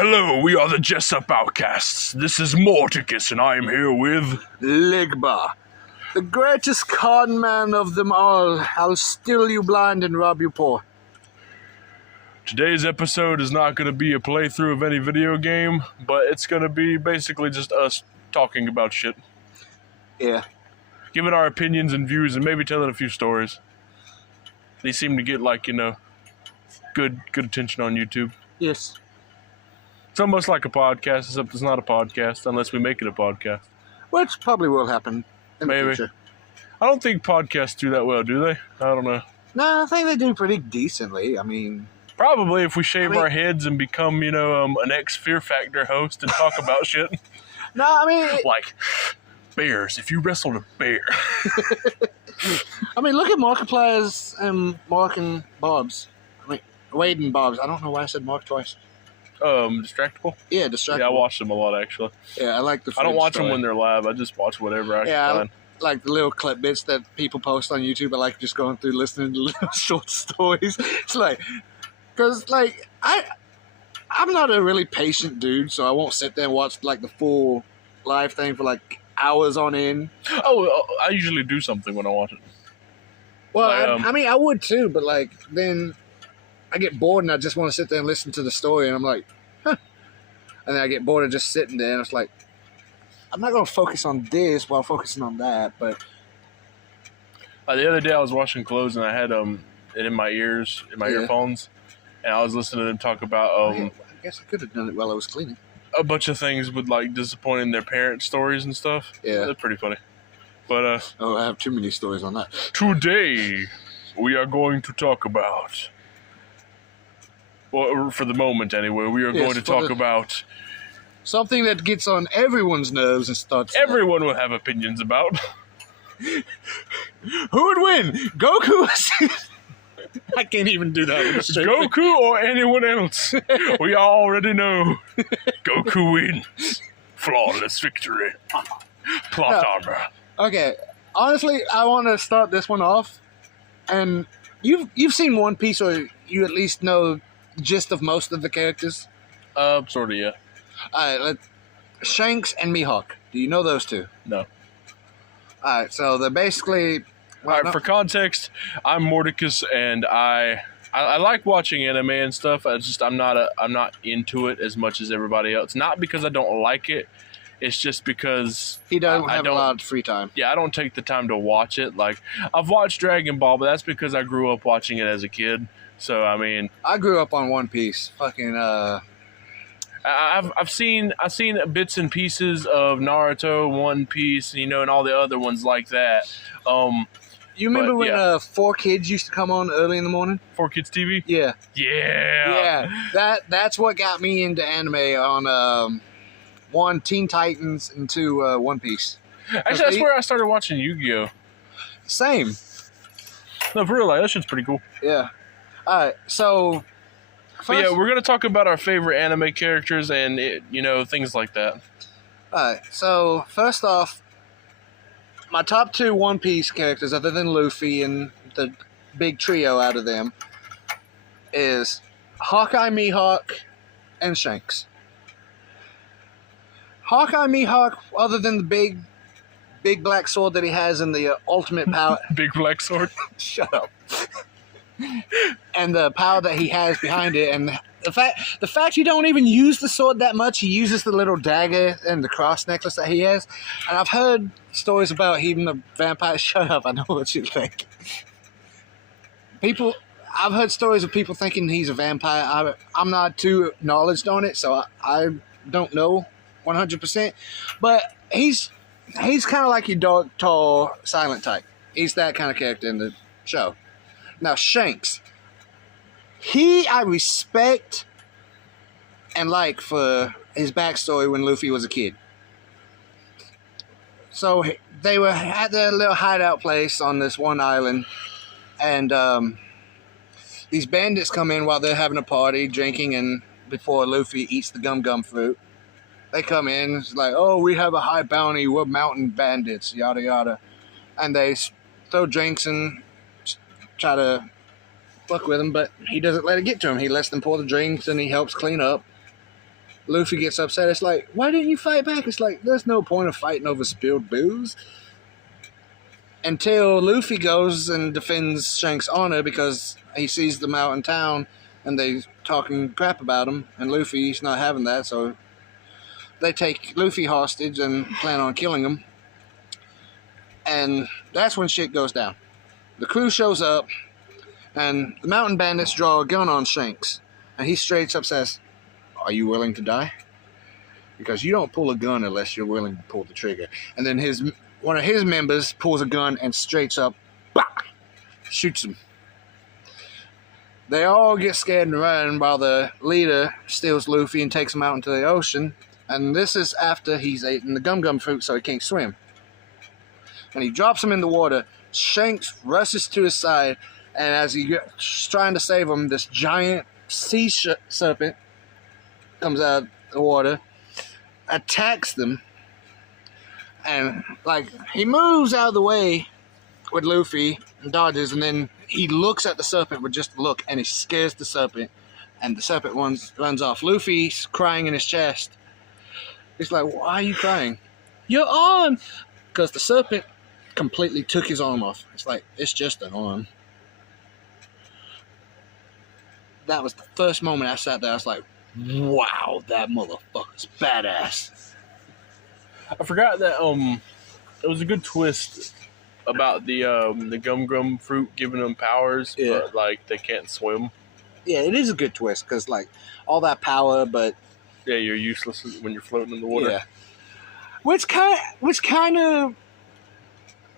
Hello, we are the Jessup Outcasts. This is Morticus, and I am here with... Legba, the greatest con man of them all. I'll steal you blind and rob you poor. Today's episode is not going to be a playthrough of any video game, but it's going to be basically just us talking about shit. Yeah. Giving our opinions and views and maybe telling a few stories. They seem to get, good attention on YouTube. Yes. It's almost like a podcast, except it's not a podcast unless we make it a podcast. Which probably will happen in Maybe. the future. I don't think podcasts do that well, do they? I don't know. No, I think they do pretty decently. I mean... Probably if we shave our heads and become, an ex-Fear Factor host and talk about shit. No, I mean... Like, bears. If you wrestled a bear. I mean, look at Markiplier's and Mark and Bob's. I mean, Wade and Bob's. I don't know why I said Mark twice. Distractable? Yeah, Distractable. Yeah, I watch them a lot, actually. Yeah, I like the I don't watch them when they're live. I just watch whatever I can find. Like the little clip bits that people post on YouTube. I like just going through listening to little short stories. It's like... Because, I'm not a really patient dude, so I won't sit there and watch, the full live thing for, hours on end. Oh, I usually do something when I watch it. Well, I would too, but, then I get bored and I just want to sit there and listen to the story, and I'm like, huh. And then I get bored of just sitting there, and it's like, I'm not going to focus on this while focusing on that, but... the other day I was washing clothes, and I had it in my ears, in my earphones, and I was listening to them talk about... I guess I could have done it while I was cleaning. A bunch of things with, disappointing their parents' stories and stuff. Yeah. That's pretty funny. But, I have too many stories on that. Today, we are going to talk about... Well, for the moment, anyway, we are going to talk about... Something that gets on everyone's nerves and starts... Everyone will have opinions about. Who would win? Goku? I can't even do that with a straight Goku or anyone else. We already know. Goku wins. Flawless victory. Plot armor. Okay, honestly, I want to start this one off. And you've seen One Piece, or you at least know the gist of most of the characters? Sort of, yeah. Alright, Shanks and Mihawk. Do you know those two? No. Alright, so they're basically... Alright, for context, I'm Morticus, and I like watching anime and stuff. I'm not into it as much as everybody else. Not because I don't like it. It's just because he doesn't have a lot of free time. Yeah, I don't take the time to watch it. I've watched Dragon Ball, but that's because I grew up watching it as a kid. So I mean, I grew up on One Piece. Fucking I've seen bits and pieces of Naruto, One Piece, and all the other ones like that. You remember when 4Kids used to come on early in the morning? 4Kids TV? Yeah. Yeah. Yeah. That's what got me into anime on one, Teen Titans, and two, One Piece. Actually, that's where I started watching Yu-Gi-Oh! Same. No, for real, that shit's pretty cool. Yeah. Alright, so... But yeah, we're going to talk about our favorite anime characters and, things like that. Alright, so first off, my top two One Piece characters, other than Luffy and the big trio out of them, is Hawkeye, Mihawk, and Shanks. Hawkeye, Mihawk, other than the big black sword that he has in the ultimate power... Big black sword? Shut up. And the power that he has behind it, and the fact he don't even use the sword that much. He uses the little dagger and the cross necklace that he has. And I've heard stories about him the vampire. Shut up, I know what you think. I've heard stories of people thinking he's a vampire. I'm not too knowledgeable on it, so I don't know 100%. But he's kind of like your dark, tall, silent type. He's that kind of character in the show. Now, Shanks, I respect and like for his backstory when Luffy was a kid. So they were at their little hideout place on this one island, and these bandits come in while they're having a party, drinking, and before Luffy eats the gum fruit, they come in. It's like, oh, we have a high bounty. We're mountain bandits, yada yada, and they throw drinks and try to fuck with him, but he doesn't let it get to him. He lets them pour the drinks and he helps clean up. Luffy gets upset. It's like, why didn't you fight back? It's like, there's no point of fighting over spilled booze. Until Luffy goes and defends Shanks' honor because he sees them out in town and they talking crap about him, and Luffy's not having that, so they take Luffy hostage and plan on killing him. And that's when shit goes down. The crew shows up, and the mountain bandits draw a gun on Shanks, and he straight up says, "Are you willing to die?" Because you don't pull a gun unless you're willing to pull the trigger. And then one of his members pulls a gun and straight up, bah, shoots him. They all get scared and run while the leader steals Luffy and takes him out into the ocean. And this is after he's eaten the gum fruit, so he can't swim. And he drops him in the water. Shanks rushes to his side, and as he's trying to save him, this giant sea serpent comes out of the water, attacks them, and like he moves out of the way with Luffy and dodges, and then he looks at the serpent with just a look, and he scares the serpent, and the serpent runs off. Luffy's crying in his chest. He's like, "Why are you crying?" "Your arm!" Because the serpent completely took his arm off. It's like, it's just an arm. That was the first moment I sat there. I was like, wow, that motherfucker's badass. I forgot that it was a good twist about the gum fruit giving them powers, Yeah. but like they can't swim. Yeah, it is a good twist because like all that power, but Yeah, you're useless when you're floating in the water. yeah, which kind of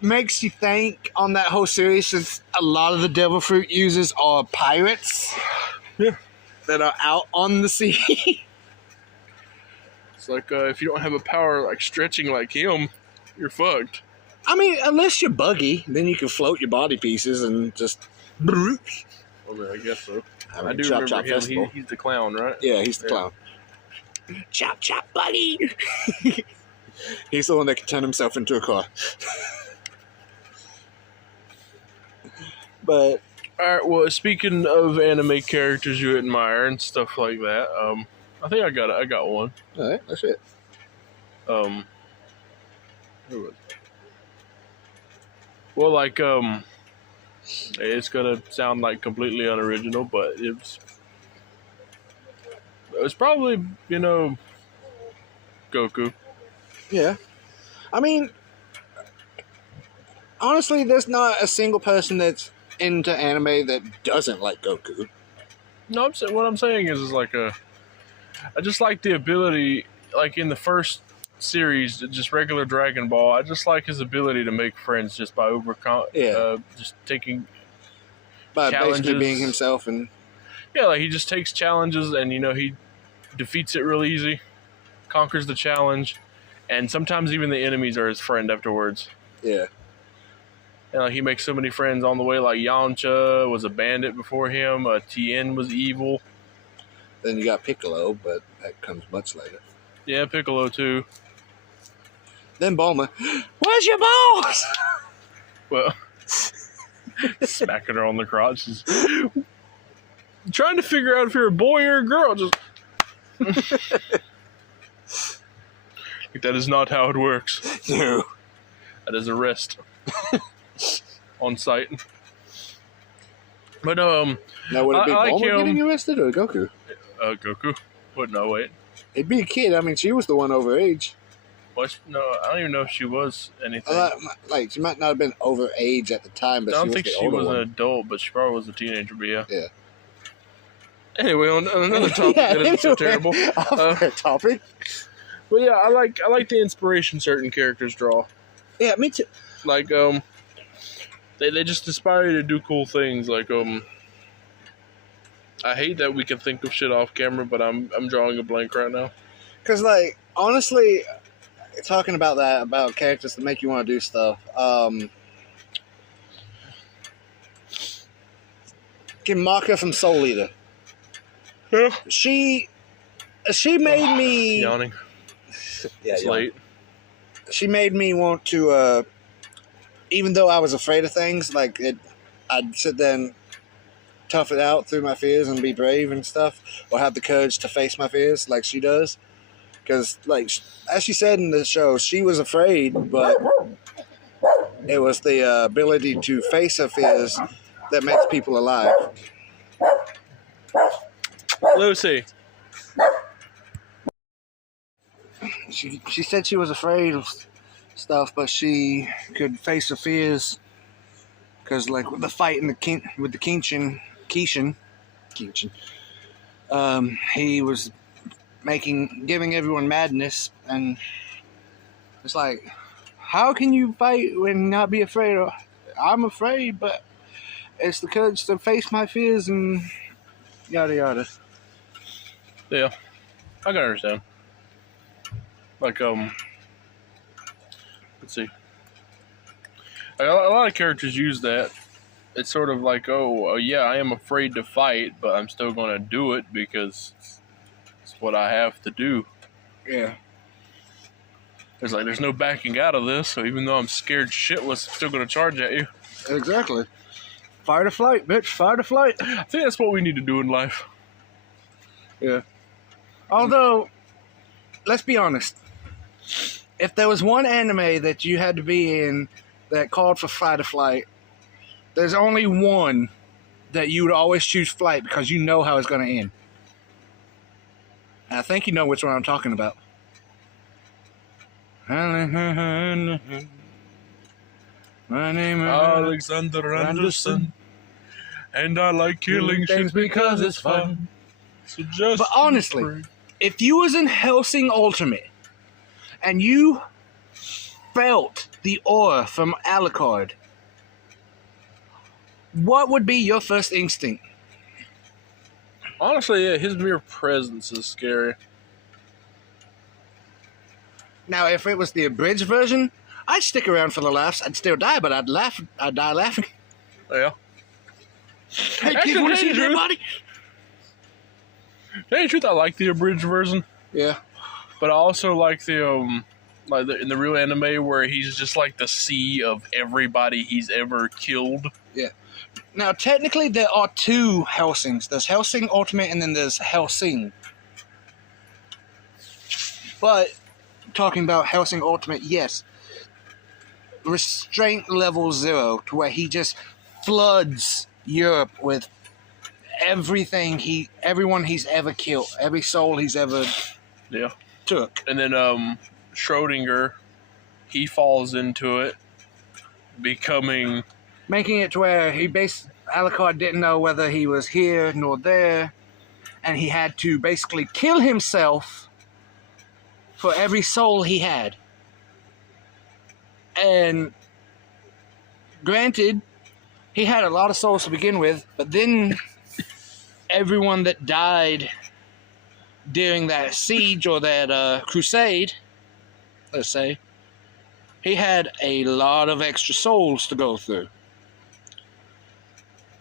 makes you think on that whole series, since a lot of the devil fruit users are pirates. Yeah. That are out on the sea. It's like if you don't have a power like stretching like him, you're fucked. I mean, unless you're Buggy, then you can float your body pieces and just. I mean, I guess so. I mean, I do chop, remember chop him. festival. He's the clown, right? Yeah, he's the clown. Chop, chop, buddy. He's the one that can turn himself into a car. But All right. Well, speaking of anime characters you admire and stuff like that, I think I got one. all right, that's it. Who was it? Well, like it's gonna sound like completely unoriginal, but it was probably Goku. Yeah, I mean, honestly, there's not a single person that's into anime that doesn't like Goku. No, what I'm saying is like I just like the ability, like in the first series, just regular Dragon Ball. I just like his ability to make friends just by just taking By challenges. basically being himself and Yeah, like he just takes challenges and he defeats it real easy, conquers the challenge, and sometimes even the enemies are his friend afterwards. yeah. And like, he makes so many friends on the way. Like Yamcha was a bandit before him. Tien was evil. Then you got Piccolo, but that comes much later. Yeah, Piccolo too. Then Bulma, where's your balls? Well, smacking her on the crotch. Just trying to figure out if you're a boy or a girl. Just like, that is not how it works. No. That is arrest on site. But Now would it be I like Bulma him. getting arrested or Goku? Goku. What? No, wait. It'd be a kid. I mean, she was the one over age. What? No, I don't even know if she was anything. Like, she might not have been over age at the time, but I don't she was think the she older was one. an adult, but she probably was a teenager. But yeah. Yeah. Anyway, on another topic that isn't so terrible. Off that topic. But yeah, I like the inspiration certain characters draw. Yeah, me too. Like they just inspire you to do cool things. Like I hate that we can think of shit off camera, but I'm drawing a blank right now. Because, like, honestly, talking about that, about characters that make you want to do stuff, Maka from Soul Eater. Yeah. She made me... Yawning. Yeah, It's late. She made me want to, even though I was afraid of things, like, I'd sit there and tough it out through my fears and be brave and stuff, or have the courage to face my fears like she does. Because, like, as she said in the show, she was afraid, but it was the ability to face her fears that makes people alive. Lucy. She said she was afraid of stuff, but she could face her fears. Because, like, with the fight in with the Keishan, he was giving everyone madness, and it's like, how can you fight and not be afraid? I'm afraid, but it's the courage to face my fears and yada yada. Yeah, I can understand. Like, let's see. Like, a lot of characters use that. It's sort of like, oh, yeah, I am afraid to fight, but I'm still going to do it because it's what I have to do. Yeah. It's like, there's no backing out of this, so even though I'm scared shitless, I'm still going to charge at you. Exactly. Fight or flight, bitch. Fight or flight. I think that's what we need to do in life. Yeah. Although, let's be honest. If there was one anime that you had to be in that called for fight or flight, there's only one that you would always choose flight because you know how it's going to end. And I think you know which one I'm talking about. My name is Alexander Anderson, and I like killing things because it's fun. So just but honestly, if you was in Hellsing Ultimate and you felt the aura from Alucard, what would be your first instinct? Honestly, yeah, his mere presence is scary. Now, if it was the abridged version, I'd stick around for the laughs. I'd still die, but I'd laugh. I'd die laughing. Yeah. Hey, kids, want to see a dead body? To tell you the truth, I like the abridged version. Yeah. But I also like in the real anime where he's just like the sea of everybody he's ever killed. Yeah. Now, technically, there are two Hellsings. There's Hellsing Ultimate, and then there's Hellsing. But talking about Hellsing Ultimate, yes, restraint level 0, to where he just floods Europe with everyone he's ever killed, every soul he's ever took. And then Schrodinger, he falls into it, making it to where Alucard didn't know whether he was here nor there, and he had to basically kill himself for every soul he had. And granted, he had a lot of souls to begin with, but then everyone that died during that siege or that crusade, let's say, he had a lot of extra souls to go through.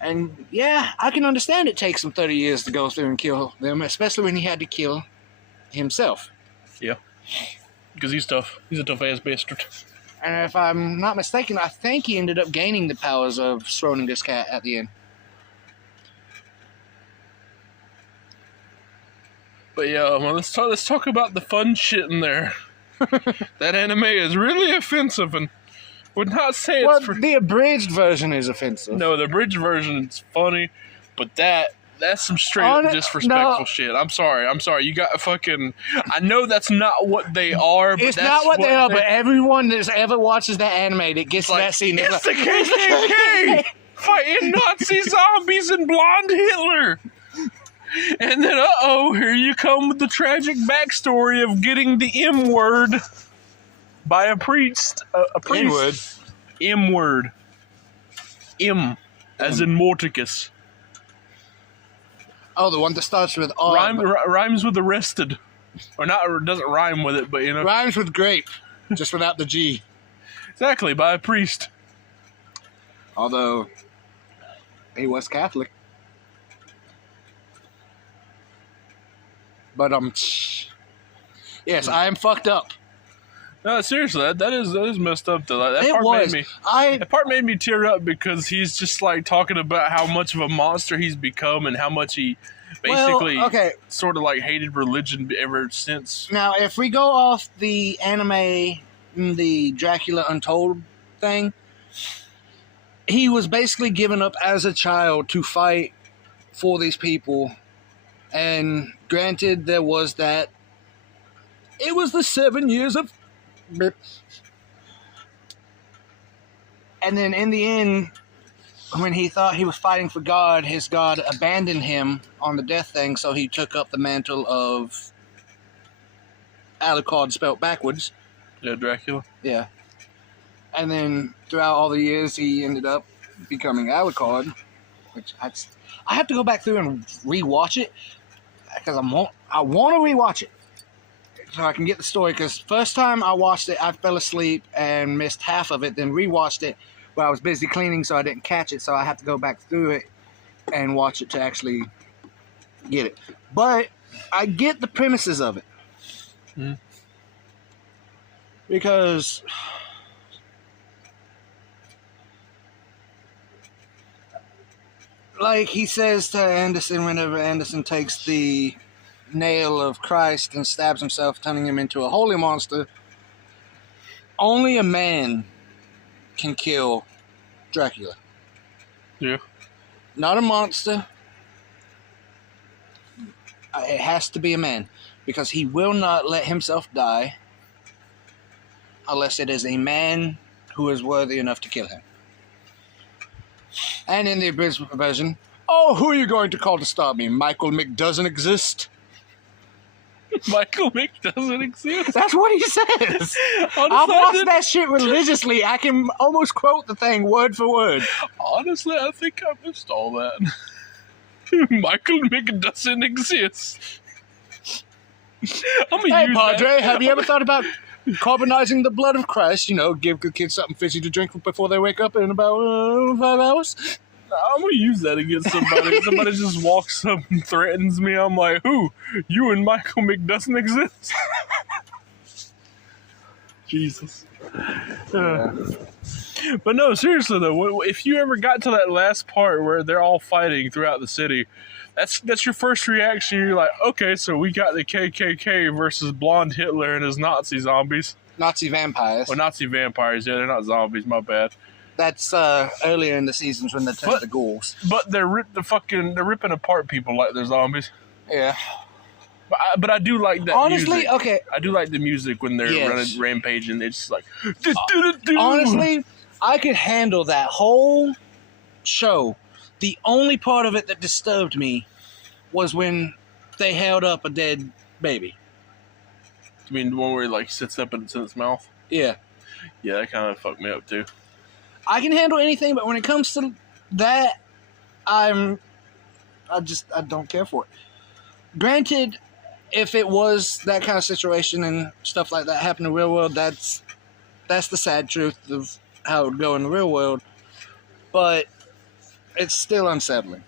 And yeah, I can understand it takes him 30 years to go through and kill them, especially when he had to kill himself. Yeah. Because he's tough. He's a tough-ass bastard. And if I'm not mistaken, I think he ended up gaining the powers of Schrodinger's cat at the end. But yeah, well, let's talk about the fun shit in there. That anime is really offensive, and would not say it's the abridged version is offensive. No, the abridged version is funny, but that's some straight disrespectful shit. I'm sorry. You got fucking. I know that's not what they are. But it's not what they are. But everyone that's ever watches that anime that gets that scene, it's the KKK fighting Nazi zombies and blonde Hitler. And then, here you come with the tragic backstory of getting the M word by a priest. A priest. M word. M, as in Morticus. Oh, the one that starts with R. Rhymes with arrested. Or not, or doesn't rhyme with it, but you know. Rhymes with grape, just without the G. Exactly, by a priest. Although, he was Catholic. But, yes, I am fucked up. No, seriously, that is messed up though. Like, It was. that part made me tear up because he's just like talking about how much of a monster he's become and how much he basically sort of like hated religion ever since. Now, if we go off the anime, the Dracula Untold thing, he was basically given up as a child to fight for these people. And granted, there was that. It was the 7 years of. And then in the end, when he thought he was fighting for God, his God abandoned him on the death thing, so he took up the mantle of Alucard spelt backwards. Yeah, Dracula. Yeah. And then throughout all the years, he ended up becoming Alucard, which I have to go back through and rewatch it because I want to rewatch it so I can get the story. Because first time I watched it, I fell asleep and missed half of it. Then rewatched it while I was busy cleaning, so I didn't catch it. So I have to go back through it and watch it to actually get it. But I get the premises of it because. Like he says to Anderson whenever Anderson takes the nail of Christ and stabs himself, turning him into a holy monster, only a man can kill Dracula. Yeah. Not a monster. It has to be a man because he will not let himself die unless it is a man who is worthy enough to kill him. And in the abridged version, oh, who are you going to call to stop me? Michael Mick doesn't exist. Michael Mick doesn't exist? That's what he says. I've watched that shit religiously. I can almost quote the thing word for word. Honestly, I think I missed all that. Michael Mick doesn't exist. Hey, Padre, have you ever thought about carbonizing the blood of Christ? You know, give the kids something fishy to drink before they wake up in about 5 hours? I'm going to use that against somebody. Somebody just walks up and threatens me. I'm like, who? You and Michael Mick doesn't exist? Jesus. But no, seriously though, if you ever got to that last part where they're all fighting throughout the city, that's your first reaction. You're like, okay, so we got the KKK versus blonde Hitler and his Nazi zombies. Nazi vampires. Or Nazi vampires, yeah, they're not zombies, my bad. That's earlier in the seasons when they turned to ghouls. But they're ripping apart people like they're zombies. Yeah. But I do like that honestly, music. Okay. I do like the music when they're running rampage and it's like... Honestly, I could handle that whole show. The only part of it that disturbed me was when they held up a dead baby. You mean the one where he like sits up and it's in its mouth? Yeah. Yeah, that kind of fucked me up too. I can handle anything, but when it comes to that, I don't care for it. Granted, if it was that kind of situation and stuff like that happened in the real world, that's the sad truth of how it would go in the real world. But it's still unsettling.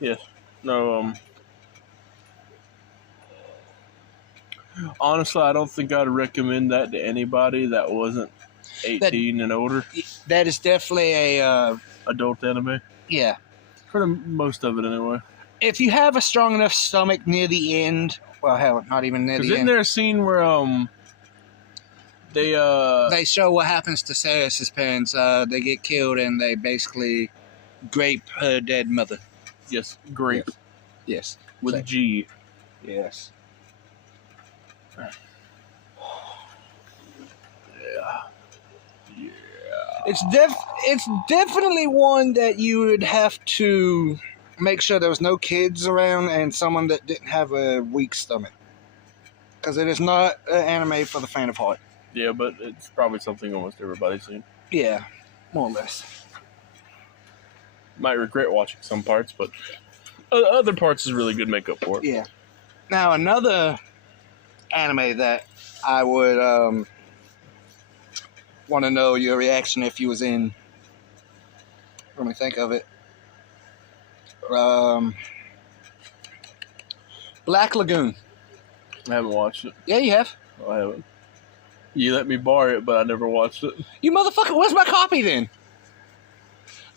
Yes. No, honestly, I don't think I'd recommend that to anybody that wasn't 18 and older. That is definitely a... adult anime. Yeah. For the most of it, anyway. If you have a strong enough stomach near the end... Well, hell, not even near the end. Isn't there a scene where, they show what happens to Sarah's parents. They get killed and they basically grape her dead mother. Yes, grape. Yes. With a G. Yes. Yeah. It's definitely one that you would have to make sure there was no kids around and someone that didn't have a weak stomach. Because it is not an anime for the faint of heart. Yeah, but it's probably something almost everybody's seen. Yeah, more or less. Might regret watching some parts, but other parts is really good makeup for it. Yeah. Now, another anime that I would want to know your reaction if you was in. Let me think of it. Black Lagoon. I haven't watched it. Yeah, you have. I haven't. You let me borrow it, but I never watched it. You motherfucker, where's my copy then?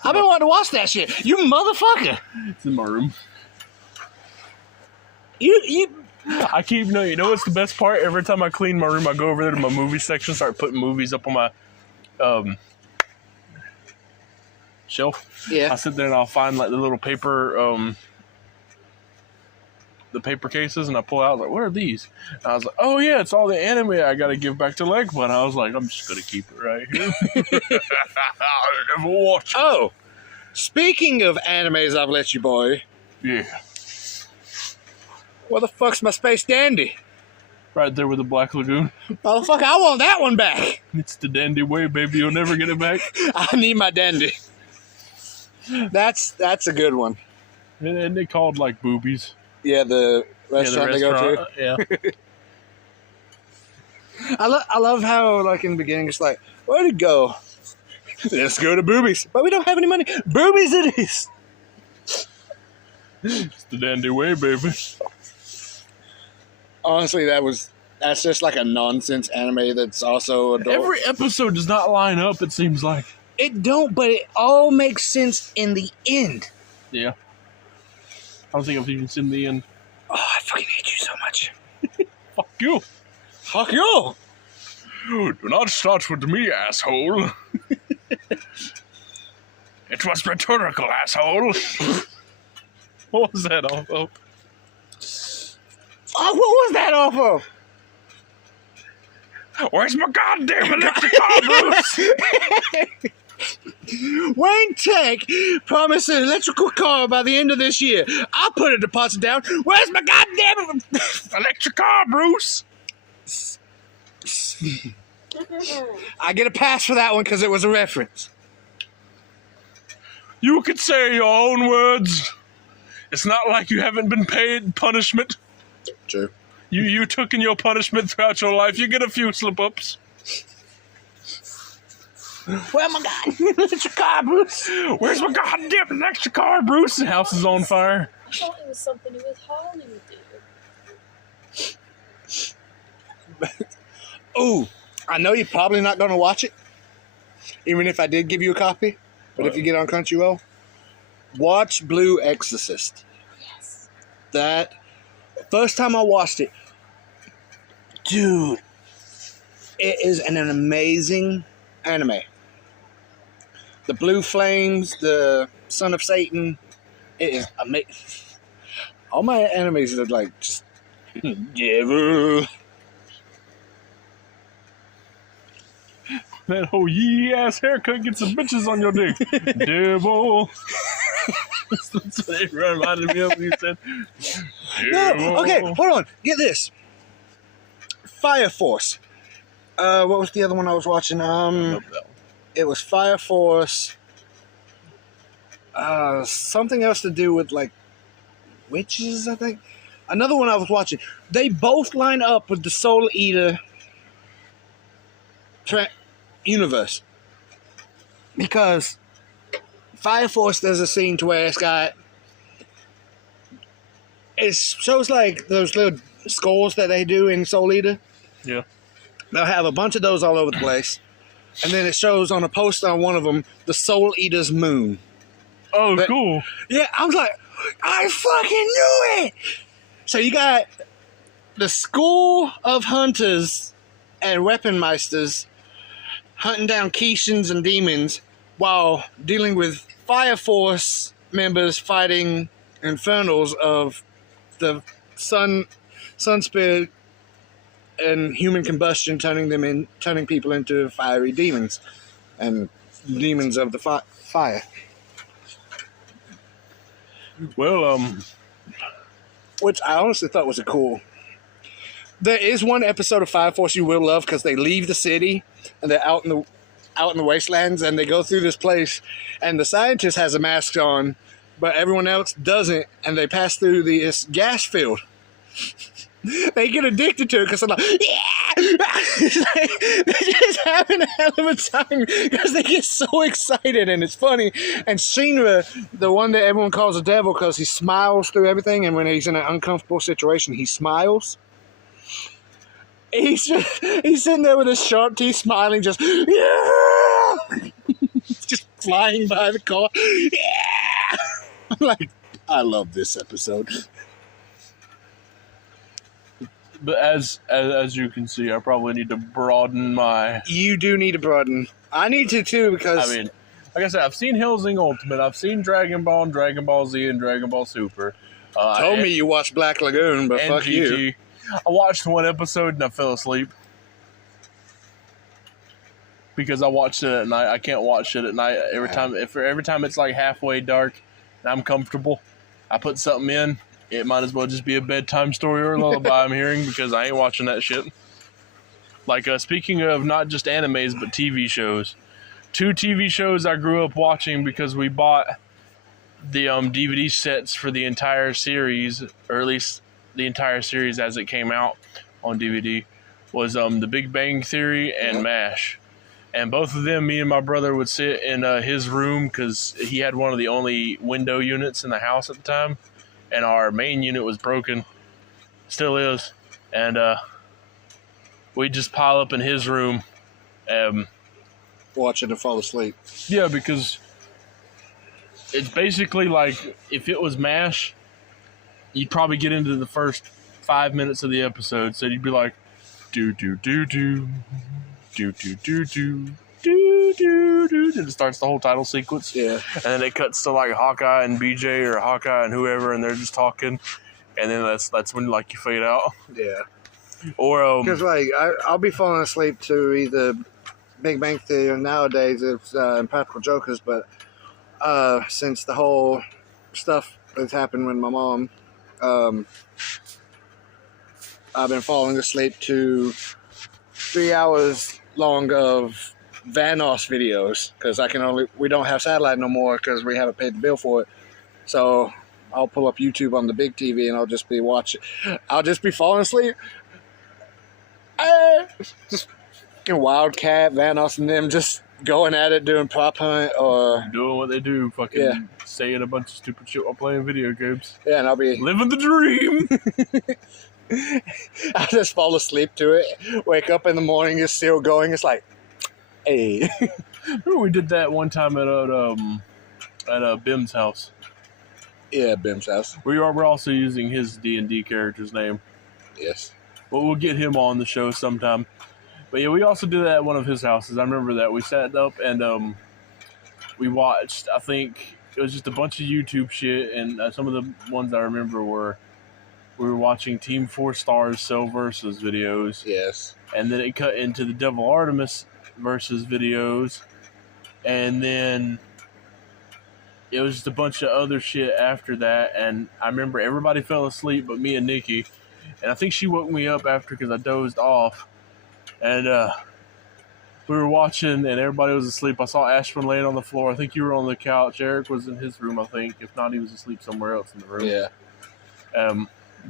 I've been wanting to watch that shit. You motherfucker. It's in my room. You. I keep, no, you know what's the best part? Every time I clean my room, I go over there to my movie section, start putting movies up on my shelf. Yeah. I sit there and I'll find like the little paper, the paper cases, and I pull out like, what are these? And I was like, oh yeah, it's all the anime I gotta give back to Legba. And I was like, I'm just gonna keep it right here. I'll never watch it. Oh, speaking of animes I've let you borrow. Yeah. Where the fuck's my Space Dandy? Right there with the Black Lagoon. Motherfucker, I want that one back. It's the dandy way, baby. You'll never get it back. I need my dandy. That's a good one. And they called like boobies. Yeah, the restaurant they go to. Yeah. I love how, like, in the beginning, it's like, where'd it go? Let's go to boobies. But we don't have any money. Boobies it is. It's the dandy way, baby. Honestly, that's just like a nonsense anime that's also adult. Every episode does not line up, it seems like. It don't, but it all makes sense in the end. Yeah. I don't think I've even seen the end. Oh, I fucking hate you so much. Fuck you. Fuck you. Do not start with me, asshole. It was rhetorical, asshole. What was that off of? Oh, what was that off of? Where's my goddamn electric car, Bruce? Wayne Tech promised an electrical car by the end of this year. I'll put a deposit down. Where's my goddamn Electric car, Bruce? I get a pass for that one because it was a reference. You could say your own words. It's not like you haven't been paid punishment. True. You took in your punishment throughout your life. You get a few slip-ups. Where's my goddamn electric car, Bruce? Where's my goddamn electric car, Bruce? The house is on fire. I thought it was something with Hollywood. Ooh, I know you're probably not going to watch it, even if I did give you a copy. But if you get on Crunchyroll, watch Blue Exorcist. Yes. That first time I watched it, dude, it is an amazing anime. The Blue Flames, the Son of Satan, it is amazing. All my animes are like just devil. That whole yee-ass haircut gets some bitches on your dick. Devil. That's what it reminded me of when you said devil. No, okay, hold on. Get this. Fire Force. What was the other one I was watching? It was Fire Force. Something else to do with like witches, I think. Another one I was watching. They both line up with the Soul Eater universe, because Fire Force, there's a scene to where it shows like those little skulls that they do in Soul Eater. Yeah. They'll have a bunch of those all over the place, and then it shows on a poster on one of them the Soul Eater's moon. Oh, cool. Yeah, I was like, I fucking knew it. So you got the school of hunters and weaponmeisters hunting down Keishans and demons while dealing with Fire Force members fighting infernals of the sun spirit and human combustion, turning people into fiery demons and demons of the fire. Well, Which I honestly thought was a cool. There is one episode of Fire Force you will love, because they leave the city and they're out in the wastelands, and they go through this place, and the scientist has a mask on, but everyone else doesn't, and they pass through this gas field. They get addicted to it because they're like, yeah! They're just having a hell of a time because they get so excited, and it's funny. And Shinra, the one that everyone calls the devil because he smiles through everything, and when he's in an uncomfortable situation, he smiles. he's sitting there with his sharp teeth, smiling, just yeah, just flying by the car. Yeah, I'm like, I love this episode. But as you can see, I probably need to broaden my. You do need to broaden. I need to too because I mean, like I said, I've seen Hellsing Ultimate, I've seen Dragon Ball, and Dragon Ball Z, and Dragon Ball Super. Told me you watched Black Lagoon, but fuck GT. you. I watched one episode and I fell asleep because I watched it at night. I can't watch it at night every time. Every time it's like halfway dark and I'm comfortable, I put something in. It might as well just be a bedtime story or a lullaby I'm hearing because I ain't watching that shit. Like, speaking of not just animes, but TV shows. 2 TV shows I grew up watching because we bought the DVD sets for the entire series, or at least the entire series as it came out on DVD, was The Big Bang Theory and MASH. And both of them, me and my brother would sit in his room because he had one of the only window units in the house at the time. And our main unit was broken, still is, and we just pile up in his room. Watch it and fall asleep. Yeah, because it's basically like if it was MASH, you'd probably get into the first 5 minutes of the episode, so you'd be like, do do do do do do do do. And it starts the whole title sequence. Yeah. And then it cuts to like Hawkeye and BJ or Hawkeye and whoever, and they're just talking. And then that's when like you fade out. Yeah. Or because like I'll be falling asleep to either Big Bang Theory or nowadays it's Impractical Jokers, but since the whole stuff that's happened with my mom, I've been falling asleep to 3 hours long of Vanos videos because we don't have satellite no more because we haven't paid the bill for it. So I'll pull up YouTube on the big TV and I'll just be watching. I'll just be falling asleep. Just fucking Wildcat, Vanos, and them just going at it, doing prop hunt or doing what they do, fucking saying a bunch of stupid shit while playing video games. Yeah, and I'll be living the dream. I just fall asleep to it. Wake up in the morning, it's still going. It's like, hey. Remember we did that one time at Bim's house. Yeah, Bim's house. We're also using his D&D character's name. Yes. But we'll get him on the show sometime. But yeah, we also did that at one of his houses. I remember that. We sat up and we watched, I think it was just a bunch of YouTube shit, and some of the ones I remember were we were watching Team 4 Stars Cell Versus videos. Yes. And then it cut into the Devil Artemis versus videos. And then it was just a bunch of other shit after that. And I remember everybody fell asleep but me and Nikki. And I think she woke me up after because I dozed off. And we were watching and everybody was asleep. I saw Ashwin laying on the floor. I think you were on the couch. Eric was in his room, I think. If not, he was asleep somewhere else in the room. Yeah.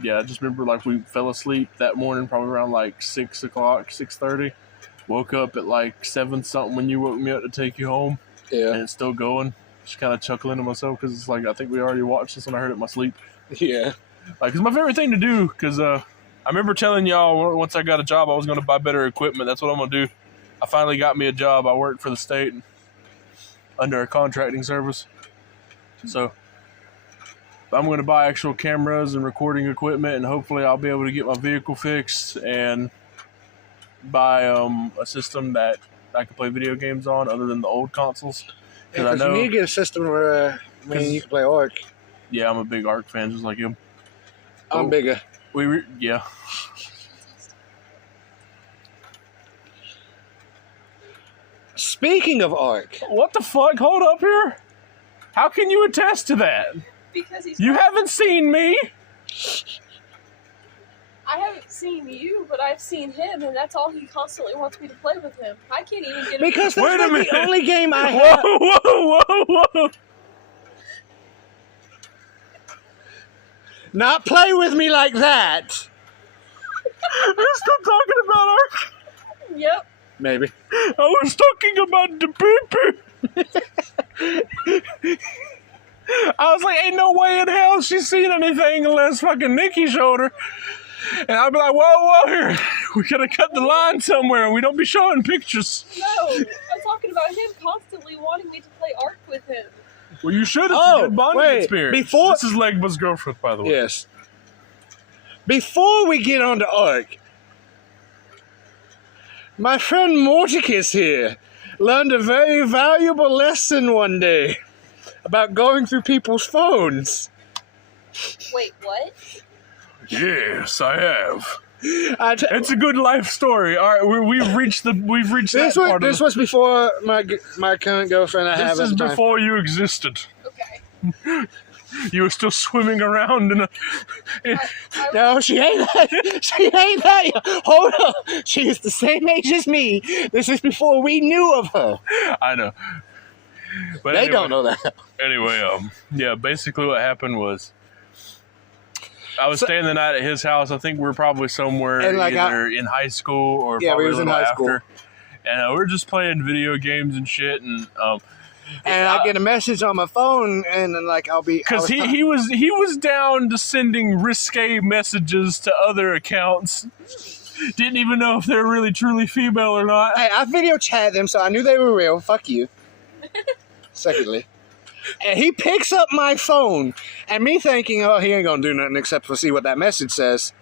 Yeah, I just remember like we fell asleep that morning, probably around like 6 o'clock, 6:30. Woke up at like 7 something when you woke me up to take you home. Yeah. And it's still going. Just kind of chuckling to myself because it's like I think we already watched this when I heard it in my sleep. Yeah. Like it's my favorite thing to do because I remember telling y'all once I got a job I was going to buy better equipment. That's what I'm going to do. I finally got me a job. I work for the state under a contracting service. So I'm going to buy actual cameras and recording equipment, and hopefully I'll be able to get my vehicle fixed and buy a system that I can play video games on other than the old consoles. Because you need to get a system where you can play Ark. Yeah, I'm a big Ark fan, just like him. I'm bigger. Yeah. Speaking of Ark. What the fuck? Hold up here. How can you attest to that? Because he's. You haven't seen me. I haven't seen you, but I've seen him, and that's all he constantly wants me to play with him. I can't even get him. Because that's Wait a like minute. the only game I have. Whoa. Not play with me like that. We're still talking about Ark. Yep. Maybe. I was talking about the pee-pee. I was like, ain't no way in hell she's seen anything unless fucking Nikki showed her. And I'd be like, whoa, here. We gotta cut the line somewhere and we don't be showing pictures. No, I'm talking about him constantly wanting me to play Ark with him. Well, you should. It's Oh, a good bonding wait, experience. before- This is Legba's girlfriend, by the way. Yes. Before we get on to Ark, my friend Morticus here learned a very valuable lesson one day about going through people's phones. Wait, what? Yes, I have. I t- It's a good life story. All right, we've reached that part this of was before my current girlfriend I have This at is the time. before you existed. Okay. You were still swimming around in a... No, she ain't that. She ain't that. Hold on. She is the same age as me. This is before we knew of her. I know. But They anyway, don't know that. Anyway, yeah, basically what happened was I was staying the night at his house. I think we were probably somewhere And, like, either in high school or Yeah, we probably was a in little high after. school. And we were just playing video games and shit. And I get a message on my phone, and then like I'll be because he was down to sending risque messages to other accounts. Didn't even know if they were really truly female or not. Hey, I video chat them, so I knew they were real. Fuck you. Secondly. And he picks up my phone, and me thinking, oh, he ain't gonna do nothing except for see what that message says.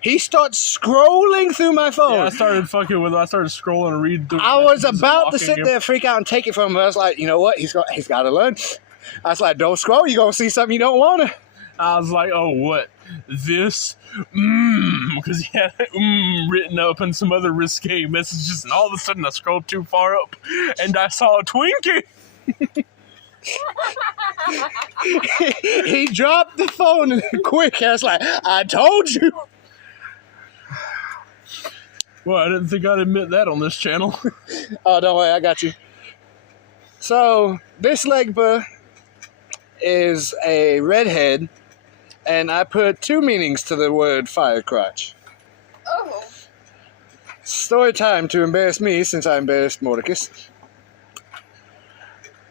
He starts scrolling through my phone. Yeah, I started scrolling and reading through. I was messages and about to mocking sit him. there, freak out, and take it from him. I was like, you know what? He's got to learn. I was like, don't scroll. You're gonna see something you don't want to. I was like, oh, what? This? Because he had written up and some other risque messages, and all of a sudden I scrolled too far up, and I saw a Twinkie. He dropped the phone quick. I was like, I told you. Well, I didn't think I'd admit that on this channel. Oh, don't worry, I got you. So, this Legba is a redhead, and I put two meanings to the word fire crotch. Oh. Story time to embarrass me, since I embarrassed Morticus.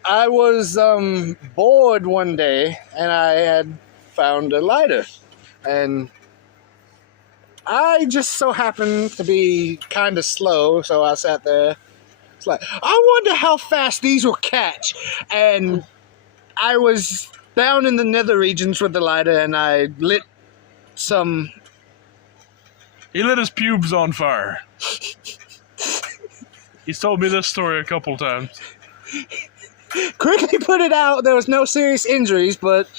I was bored one day, and I had found a lighter, and I just so happened to be kind of slow, so I sat there. It's like, I wonder how fast these will catch. And I was down in the nether regions with the lighter, and I lit some... He lit his pubes on fire. He's told me this story a couple times. Quickly put it out. There was no serious injuries, but...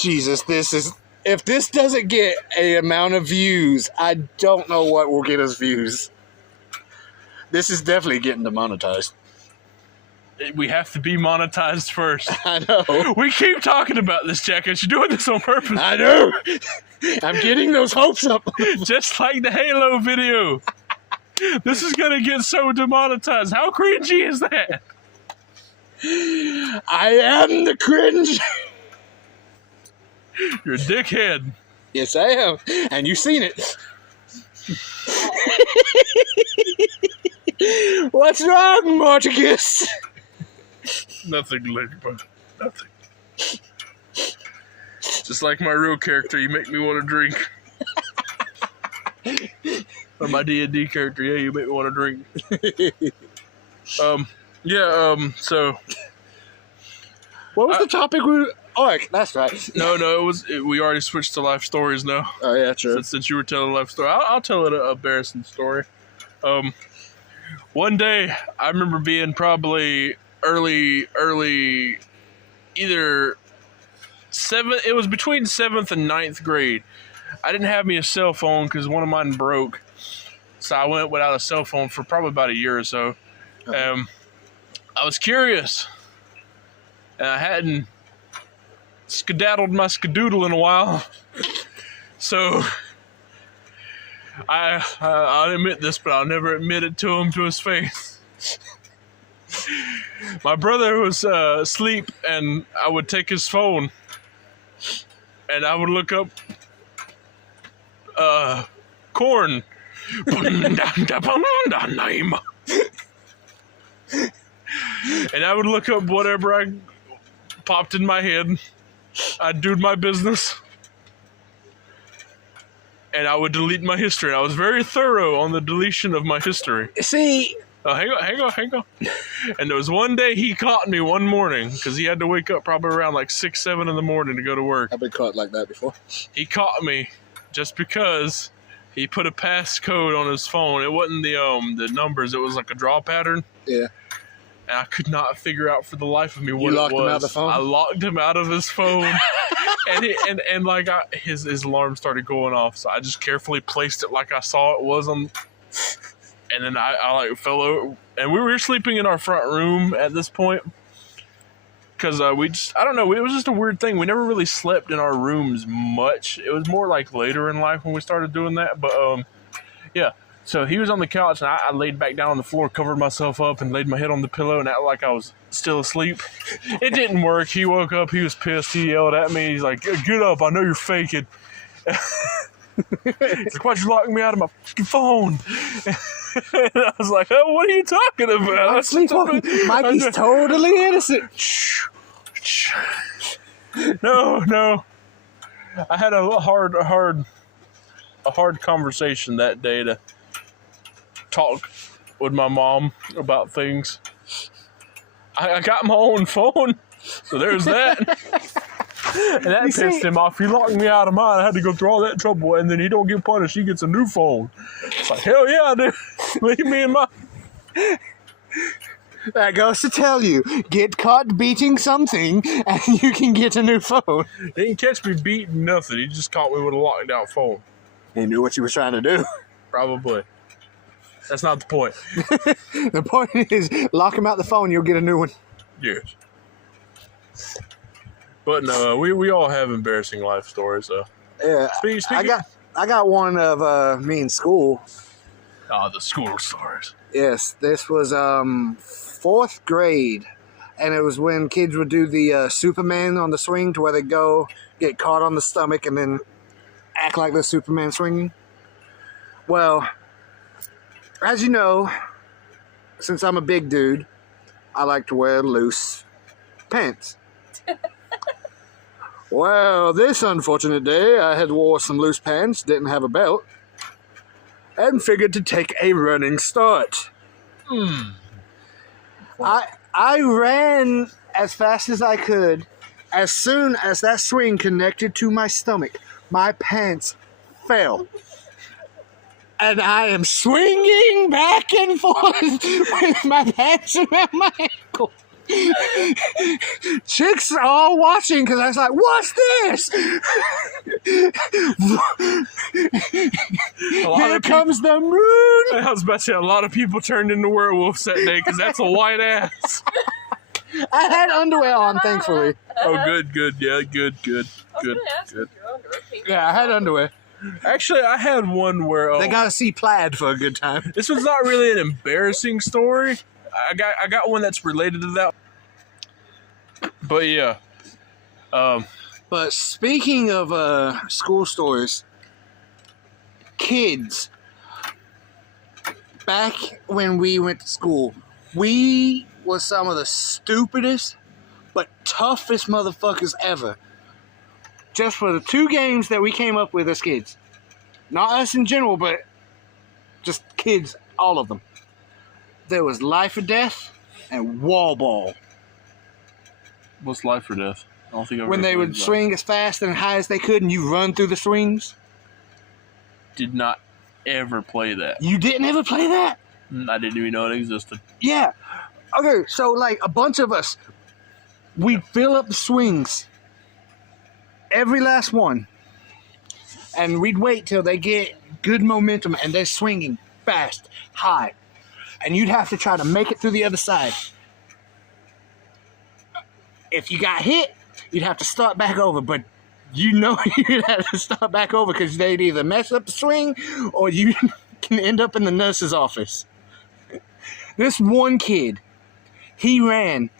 Jesus, this is... If this doesn't get a amount of views, I don't know what will get us views. This is definitely getting demonetized. We have to be monetized first. I know. We keep talking about this, Jackass. You're doing this on purpose. I know. I'm getting those hopes up. Just like the Halo video. This is going to get so demonetized. How cringy is that? I am the cringe. You're a dickhead. Yes, I am. And you've seen it. What's wrong, Morticus? Nothing, Legba. Nothing. Just like my real character, you make me want to drink. Or my D&D character, yeah, you make me want to drink. So... What was the topic we... Ark, that's right. No, we already switched to life stories now. Oh, yeah, true. Since you were telling a life story, I'll tell it an embarrassing story. One day, I remember being probably early, either it was between 7th and 9th grade. I didn't have me a cell phone because one of mine broke. So I went without a cell phone for probably about a year or so. I was curious. And I hadn't skedaddled my skadoodle in a while. So I'll admit this, but I'll never admit it to him to his face. My brother was asleep, and I would take his phone, and I would look up corn. And I would look up whatever I popped in my head. I'd do my business. and I would delete my history. And I was very thorough on the deletion of my history. See, Hang on. And there was one day he caught me one morning because he had to wake up probably around like 6, 7 in the morning to go to work. I've been caught like that before. He caught me just because he put a passcode on his phone. It wasn't the numbers. It was like a draw pattern. Yeah. And I could not figure out for the life of me what You locked it was. him out of the phone? I locked him out of his phone. His alarm started going off. So I just carefully placed it like I saw it was on. And then I like fell over, and we were sleeping in our front room at this point, because I don't know, it was just a weird thing. We never really slept in our rooms much. It was more like later in life when we started doing that. But yeah. So he was on the couch, and I laid back down on the floor, covered myself up, and laid my head on the pillow, and acted like I was still asleep. It didn't work. He woke up. He was pissed. He yelled at me. He's like, "Get up! I know you're faking." He's like, "Why'd you lock me out of my fucking phone?" And I was like, "Oh, what are you talking about?" I'm sleepwalking. Mikey's totally innocent. No. I had a hard conversation that day to talk with my mom about things. I got my own phone, so there's that. And that pissed him off. He locked me out of mine. I had to go through all that trouble, and then he don't get punished. He gets a new phone. It's like, hell yeah, dude. Leave me in my... That goes to tell you, get caught beating something, and you can get a new phone. He didn't catch me beating nothing. He just caught me with a locked out phone. He knew what you were trying to do. Probably. That's not the point. The point is, lock him out the phone, you'll get a new one. Yes. But no, we all have embarrassing life stories, though. Yeah, I got one of me in school. Oh, the school stories. Yes, this was 4th grade, and it was when kids would do the Superman on the swing, to where they go get caught on the stomach and then act like the Superman swinging. Well, as you know, since I'm a big dude, I like to wear loose pants. Well, this unfortunate day, I had wore some loose pants, didn't have a belt, and figured to take a running start. I ran as fast as I could. As soon as that swing connected to my stomach, my pants fell. And I am swinging back and forth with my pants around my ankle. Chicks are all watching because I was like, "What's this?" Here comes the moon. I was about to say, a lot of people turned into werewolves that day because that's a white ass. I had underwear on, thankfully. Oh, good. Yeah, good. Yeah, I had underwear. Actually, I had one where They gotta see plaid for a good time. this was not really an embarrassing story. I got one that's related to that. But yeah. But speaking of school stories, kids, back when we went to school, we were some of the stupidest but toughest motherfuckers ever. Just for the 2 games that we came up with as kids. Not us in general, but just kids, all of them. There was Life or Death and Wall Ball. What's life or death? I don't think I've When ever they played would that. swing as fast and high as they could and you run through the swings. Did not ever play that. You didn't ever play that? I didn't even know it existed. Yeah. Okay, so like a bunch of us, we'd fill up the swings. Every last one. And we'd wait till they get good momentum and they're swinging fast, high. And you'd have to try to make it through the other side. If you got hit, you'd have to start back over, but you know you'd have to start back over because they'd either mess up the swing or you can end up in the nurse's office. This one kid, he ran.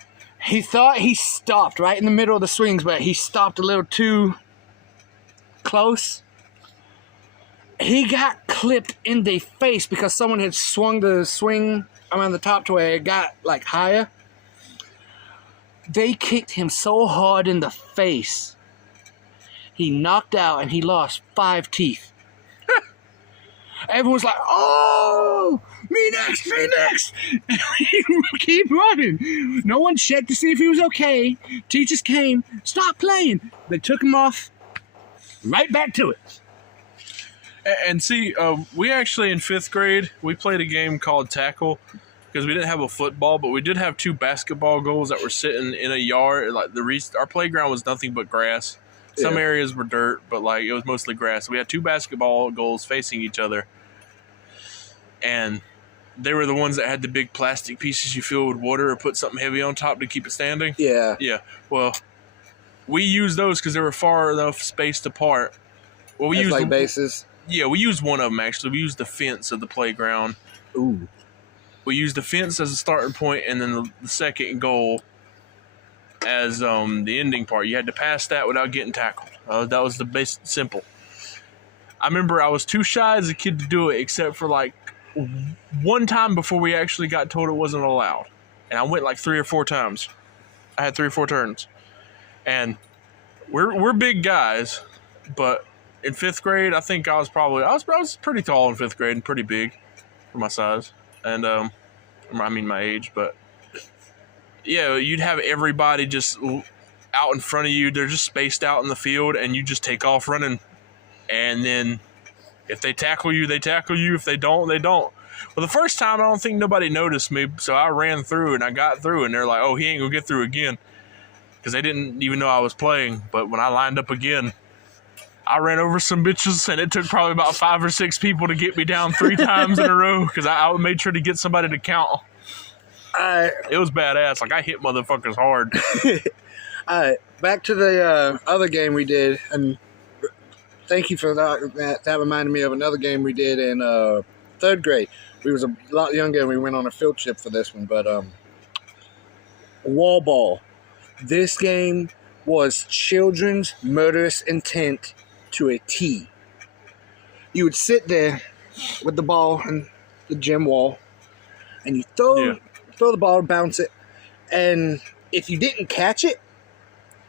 He thought he stopped right in the middle of the swings, but he stopped a little too close. He got clipped in the face because someone had swung the swing around the top to where it got like higher. They kicked him so hard in the face, he knocked out and he lost 5 teeth. Everyone's like, "Oh, me next, me next!" Keep running. No one checked to see if he was okay. Teachers came, stop playing. They took him off. Right back to it. And see, we actually in 5th grade we played a game called tackle because we didn't have a football, but we did have 2 basketball goals that were sitting in a yard. Like our playground was nothing but grass. Some areas were dirt, but like it was mostly grass. We had 2 basketball goals facing each other, and they were the ones that had the big plastic pieces you fill with water or put something heavy on top to keep it standing. Yeah. Yeah. Well, we used those because they were far enough spaced apart. Well, we used like bases. Yeah, we used one of them actually. We used the fence of the playground. Ooh. We used the fence as a starting point, and then the second goal as the ending part. You had to pass that without getting tackled. That was the basic, simple. I remember I was too shy as a kid to do it, except for like one time before we actually got told it wasn't allowed, and I went like 3 or 4 times. I had 3 or 4 turns, and we're big guys, but in 5th grade, I think I was pretty tall in 5th grade and pretty big for my size, and I mean my age, but yeah, you'd have everybody just out in front of you. They're just spaced out in the field, and you just take off running, and then if they tackle you, they tackle you. If they don't, they don't. Well, the first time, I don't think nobody noticed me, so I ran through, and I got through, and they're like, "Oh, he ain't gonna get through again," because they didn't even know I was playing. But when I lined up again, I ran over some bitches, and it took probably about 5 or 6 people to get me down 3 times in a row because I made sure to get somebody to count. It was badass. Like, I hit motherfuckers hard. All right, back to the other game we did, and thank you for that. That reminded me of another game we did in 3rd grade. We was a lot younger, and we went on a field trip for this one, but wall ball. This game was children's murderous intent to a T. You would sit there with the ball and the gym wall, and you throw the ball, bounce it, and if you didn't catch it,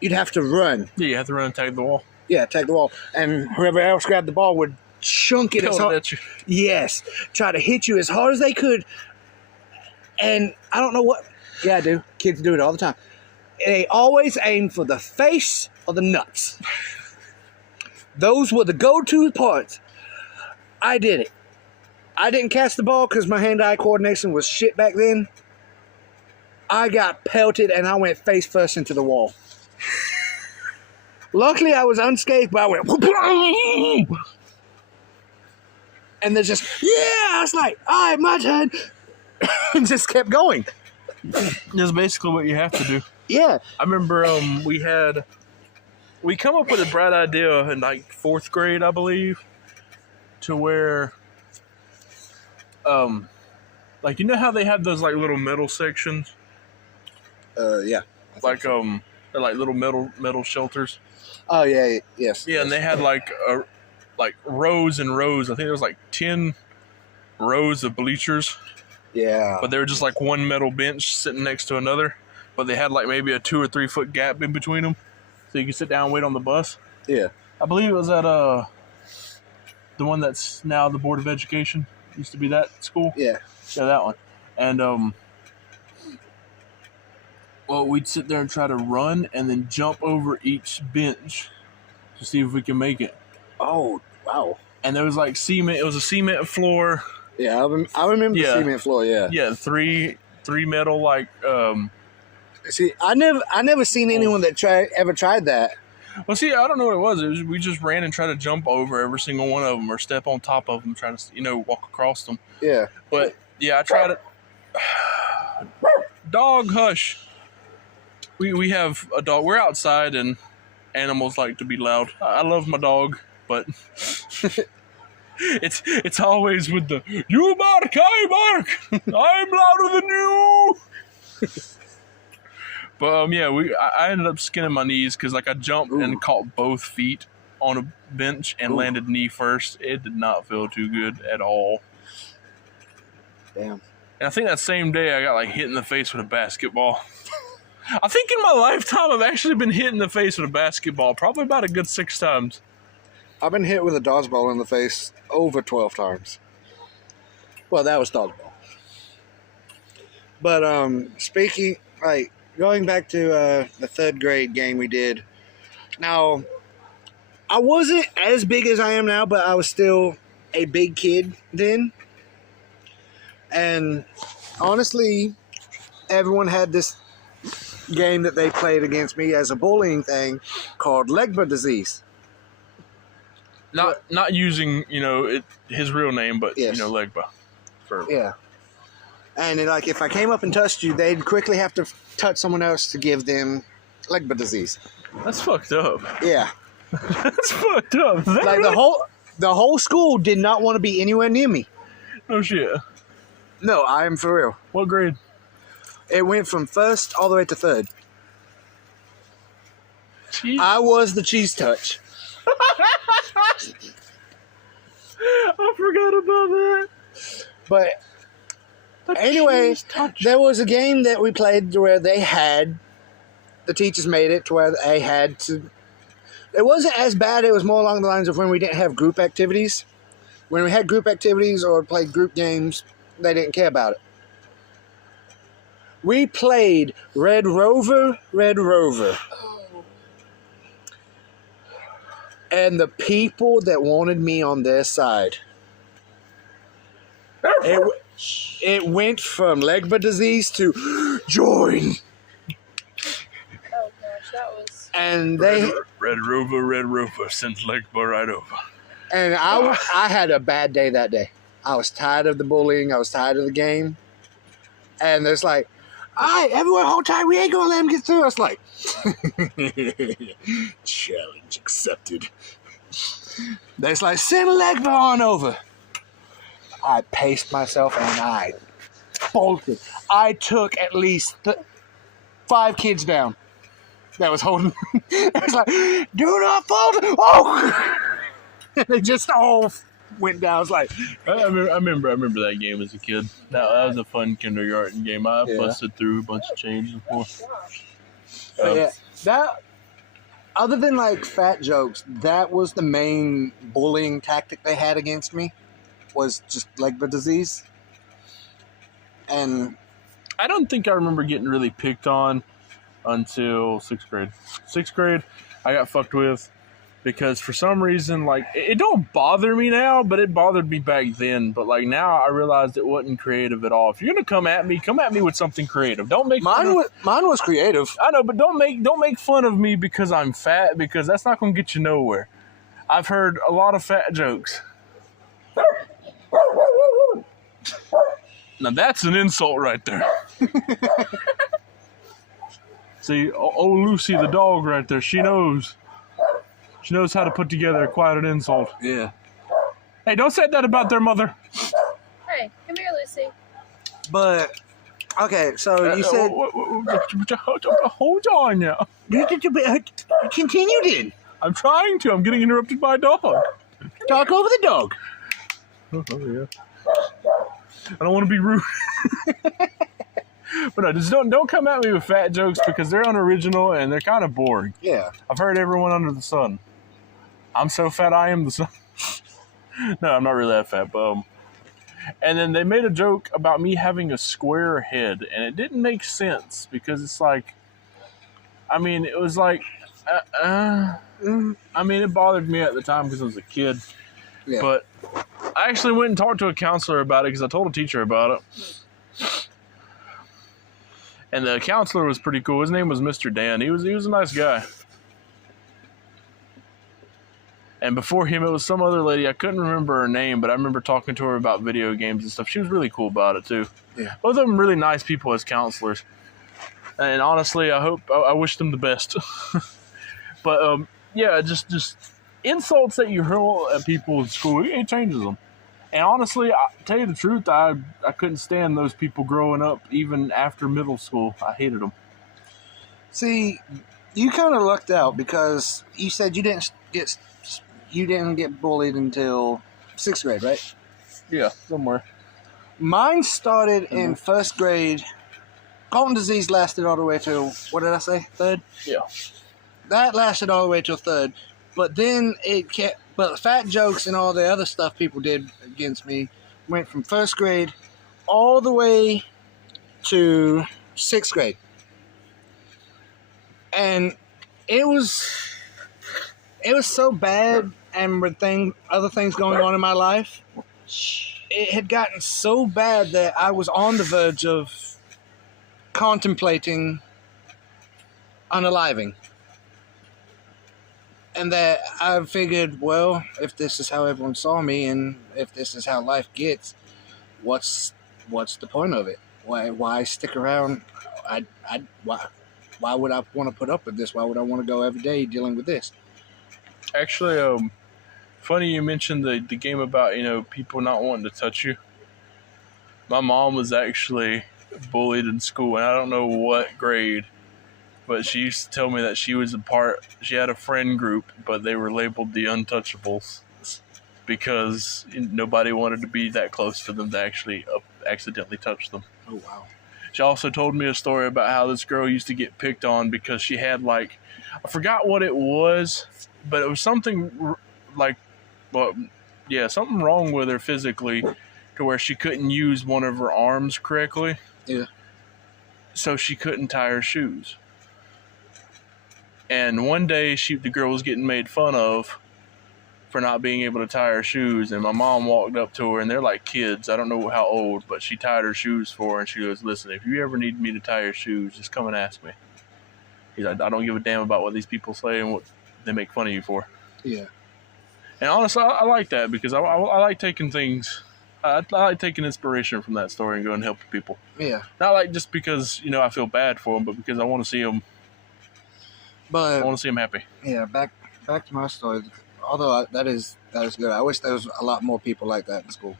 you'd have to run. Yeah, you have to run and tag the wall. Yeah, tag the wall, and whoever else grabbed the ball would chunk it as hard. Yes, try to hit you as hard as they could. And I don't know what. Yeah, I do. Kids do it all the time. They always aim for the face or the nuts. Those were the go-to parts. I did it. I didn't catch the ball because my hand-eye coordination was shit back then. I got pelted and I went face first into the wall. Luckily, I was unscathed, but I went... And they're just, I was like, all right, my turn. And just kept going. That's basically what you have to do. Yeah. I remember we come up with a bright idea in like 4th grade, I believe, to where, like, you know how they have those like little metal sections? Yeah. Like, they're like little metal shelters. Oh, yeah, yes. Yeah, and they had like rows and rows. I think there was like 10 rows of bleachers. Yeah. But they were just like one metal bench sitting next to another. But they had like maybe a 2 or 3 foot gap in between them, so you could sit down and wait on the bus. Yeah. I believe it was at the one that's now the Board of Education. Used to be that school. Yeah. Yeah, that one. And well, we'd sit there and try to run and then jump over each bench to see if we can make it. Oh, wow. And there was like cement. It was a cement floor. Yeah, I remember the cement floor. Yeah. Yeah, three metal like. See, I never seen anyone that ever tried that. Well, see, I don't know what it was. We just ran and tried to jump over every single one of them or step on top of them, trying to, walk across them. Yeah. But yeah, I tried it. Dog, hush. We have a dog. We're outside, and animals like to be loud. I love my dog, but it's always with the "you bark, I bark, I'm louder than you." But yeah, I ended up skinning my knees because like I jumped and caught both feet on a bench and landed knee first. It did not feel too good at all. Damn. And I think that same day I got like hit in the face with a basketball. I think in my lifetime I've actually been hit in the face with a basketball probably about a good 6 times. I've been hit with a dodgeball in the face over 12 times. Well, that was dodgeball. But speaking, like going back to the third grade game we did. Now, I wasn't as big as I am now, but I was still a big kid then. And honestly, everyone had this game that they played against me as a bullying thing called Legba disease. Not using, his real name, but, Yes. Legba. Yeah. And like if I came up and touched you, they'd quickly have to touch someone else to give them Legba disease. That's fucked up. Yeah. That's fucked up. Like the whole school did not want to be anywhere near me. Oh, shit. No, I am for real. What grade? It went from first all the way to third. Jeez. I was the cheese touch. I forgot about that. But anyway, there was a game that we played where the teachers made it to where they had to. It wasn't as bad. It was more along the lines of when we didn't have group activities. When we had group activities or played group games, they didn't care about it. We played Red Rover. And the people that wanted me on their side. It went from Legba disease to join. Oh gosh, that was. And they Red Rover, sends Legba right over. and I had a bad day that day. I was tired of the bullying. I was tired of the game. And there's like, all right, everyone hold tight. We ain't gonna let him get through. I was like, challenge accepted. There's like, send Legba on over. I paced myself and I bolted. I took at least 5 kids down that was holding. It was like, do not falter. Oh! They just all went down. I was like, I remember that game as a kid. That was a fun kindergarten game. I busted through a bunch of changes before. yeah, that. Other than like fat jokes, that was the main bullying tactic they had against me. Was just Legba disease. And I don't think I remember getting really picked on until 6th grade. 6th grade, I got fucked with because for some reason, like, it don't bother me now, but it bothered me back then. But like now, I realized it wasn't creative at all. If you're gonna come at me with something creative. Don't make mine was creative. I know, but don't make fun of me because I'm fat, because that's not gonna get you nowhere. I've heard a lot of fat jokes. Now that's an insult right there. See, old Lucy the dog right there, she knows how to put together quite an insult. Yeah. Hey, don't say that about their mother. Hey, come here, Lucy. But okay, so you said Hold on now. continue then. I'm trying to. I'm getting interrupted by a dog. Talk over the dog. Oh, yeah. I don't want to be rude. But no, just don't come at me with fat jokes because they're unoriginal and they're kind of boring. Yeah. I've heard everyone under the sun. I'm so fat I am the sun. No, I'm not really that fat, but and then they made a joke about me having a square head, and it didn't make sense because it's like, I mean, it was like, I mean, it bothered me at the time because I was a kid. Yeah. But I actually went and talked to a counselor about it because I told a teacher about it. And the counselor was pretty cool. His name was Mr. Dan. He was a nice guy. And before him, it was some other lady. I couldn't remember her name, but I remember talking to her about video games and stuff. She was really cool about it, too. Yeah. Both of them really nice people as counselors. And honestly, I wish them the best. But, yeah, just insults that you hurl at people in school, it changes them. And honestly, I tell you the truth, I couldn't stand those people growing up, even after middle school. I hated them. See, you kind of lucked out because you said you didn't get bullied until 6th grade, right? Yeah, somewhere. Mine started in 1st grade. Colton disease lasted all the way till, what did I say, 3rd? Yeah. That lasted all the way till 3rd. But then it kept. But fat jokes and all the other stuff people did against me went from first grade all the way to sixth grade, and it was so bad. And with other things going on in my life, it had gotten so bad that I was on the verge of contemplating unaliving. And that I figured, well, if this is how everyone saw me, and if this is how life gets, what's the point of it? Why stick around? Why would I want to put up with this? Why would I want to go every day dealing with this? Actually, funny you mentioned the game about, people not wanting to touch you. My mom was actually bullied in school, and I don't know what grade, but she used to tell me that she had a friend group, but they were labeled the Untouchables because nobody wanted to be that close to them to actually accidentally touch them. Oh, wow. She also told me a story about how this girl used to get picked on because she had, I forgot what it was, but it was something something wrong with her physically to where she couldn't use one of her arms correctly. Yeah. So she couldn't tie her shoes. And one day, the girl was getting made fun of for not being able to tie her shoes, and my mom walked up to her, and they're like kids. I don't know how old, but she tied her shoes for her, and she goes, "Listen, if you ever need me to tie your shoes, just come and ask me." He's like, "I don't give a damn about what these people say and what they make fun of you for." Yeah. And honestly, I like that because I like taking things. I like taking inspiration from that story and going and helping people. Yeah. Not just because I feel bad for them, but because I want to see them. But I want to see them happy. Yeah. Back to my story. Although that is good. I wish there was a lot more people like that in school.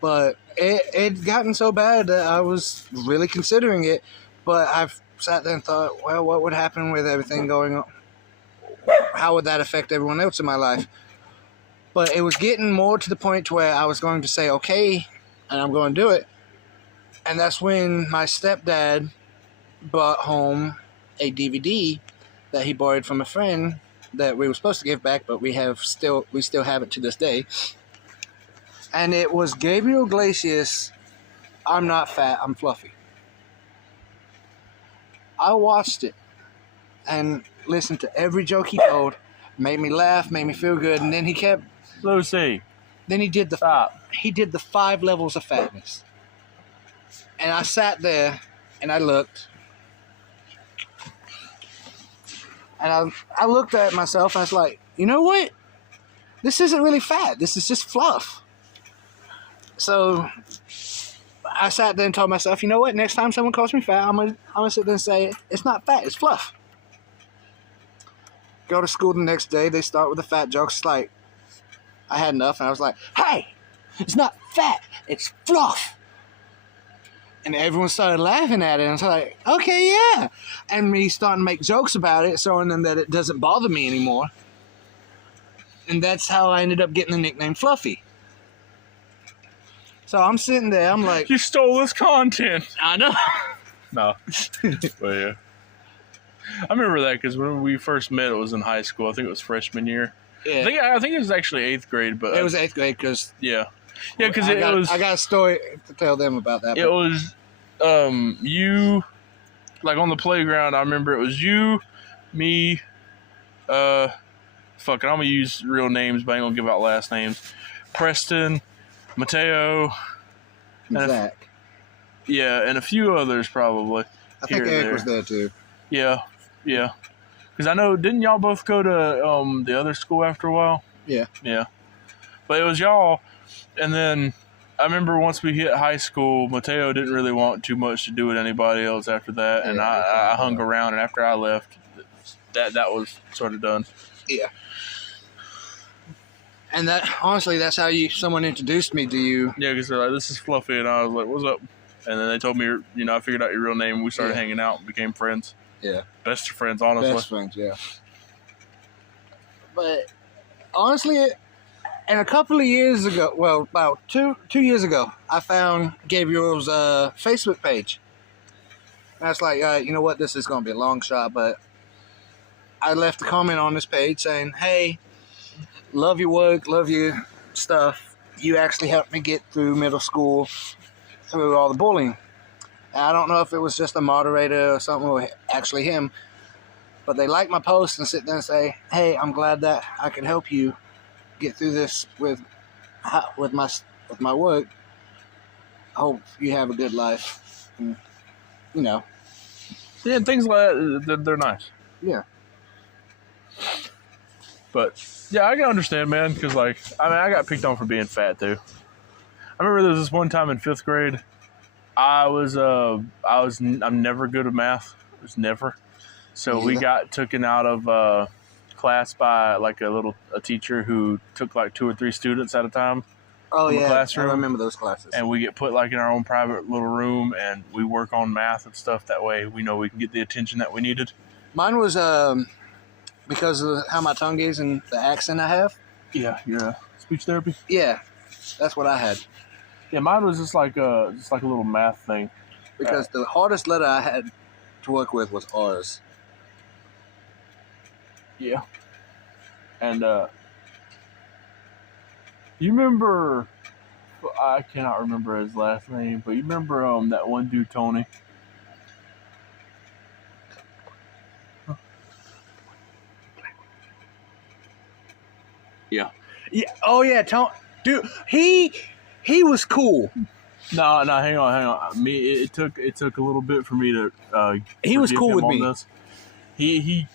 But it gotten so bad that I was really considering it. But I've sat there and thought, well, what would happen with everything going on? How would that affect everyone else in my life? But it was getting more to the point to where I was going to say, okay, and I'm going to do it. And that's when my stepdad brought home a DVD that he borrowed from a friend that we were supposed to give back, but we still have it to this day. And it was Gabriel Iglesias, I'm Not Fat, I'm Fluffy. I watched it and listened to every joke he told, made me laugh, made me feel good, and then he kept... Lucy. Then he did the 5 levels of fatness. And I sat there and I looked. And I looked at myself and I was like, you know what? This isn't really fat. This is just fluff. So I sat there and told myself, you know what? Next time someone calls me fat, I'm gonna sit there and say, it's not fat, it's fluff. Go to school the next day, they start with the fat jokes. It's like, I had enough, and I was like, hey, it's not fat, it's fluff. And everyone started laughing at it, and I was like, okay, yeah. And me starting to make jokes about it, showing them that it doesn't bother me anymore. And that's how I ended up getting the nickname Fluffy. So I'm sitting there, I'm like... You stole this content. I know. No. But yeah. I remember that because when we first met, it was in high school. I think it was freshman year. Yeah. I think it was actually 8th grade, but... It was 8th grade because... Yeah. Yeah, because it was... I got a story to tell them about that. It was... you... Like, on the playground, I remember it was you, me... Fuck it, I'm going to use real names, but I ain't going to give out last names. Preston... Mateo, and Zach. And a few others probably. I think Eric was there too. Yeah. Because I know, didn't y'all both go to the other school after a while? Yeah. Yeah. But it was y'all, and then I remember once we hit high school, Mateo didn't really want too much to do with anybody else after that, and I hung around, and after I left, that was sort of done. Yeah. And that, honestly, that's how someone introduced me to you. Yeah, because they're like, this is Fluffy, and I was like, what's up? And then they told me, I figured out your real name, and we started hanging out and became friends. Yeah. Best of friends, honestly. Best friends, yeah. But, honestly, and a couple of years ago, well, about two years ago, I found Gabriel's Facebook page. And I was like, you know what, this is going to be a long shot, but I left a comment on this page saying, "Hey, love your work, love your stuff. You actually helped me get through middle school, through all the bullying." And I don't know if it was just a moderator or something, or actually him, but they like my post and sit there and say, "Hey, I'm glad that I can help you get through this with my work. I hope you have a good life." And, you know. Yeah, and things like that, they're nice. Yeah. But yeah, I can understand, man, because like, I mean, I got picked on for being fat too. I remember there was this one time in 5th grade. I'm never good at math. It was never. So we got taken out of class by like a teacher who took like 2 or 3 students at a time. Oh yeah, classroom. I remember those classes. And we get put like in our own private little room, and we work on math and stuff. That way, we know we can get the attention that we needed. Mine was because of how my tongue is and the accent I have. Yeah, speech therapy. Yeah, that's what I had. Yeah, mine was just like a little math thing. Because the hardest letter I had to work with was R's. Yeah. And you remember? I cannot remember his last name, but you remember that one dude, Tony? Yeah. Yeah. Oh yeah, dude. He was cool. No, hang on. It took a little bit for me to. He was cool with me. This. He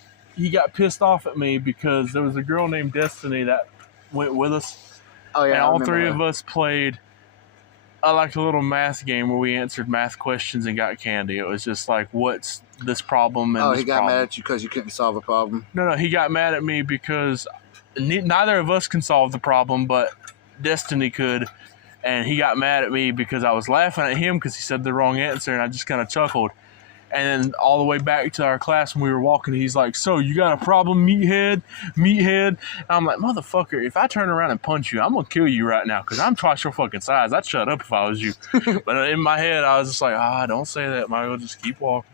got pissed off at me because there was a girl named Destiny that went with us. Oh yeah, and all 3 of us played like a little math game where we answered math questions and got candy. It was just like, what's this problem? And he got mad at you because you couldn't solve a problem. No, he got mad at me because neither of us can solve the problem, but Destiny could. And he got mad at me because I was laughing at him because he said the wrong answer, and I just kind of chuckled. And then all the way back to our class when we were walking, he's like, "So, you got a problem, meathead? And I'm like, "Motherfucker, if I turn around and punch you, I'm going to kill you right now because I'm twice your fucking size. I'd shut up if I was you." But in my head, I was just like, don't say that, Michael. Just keep walking.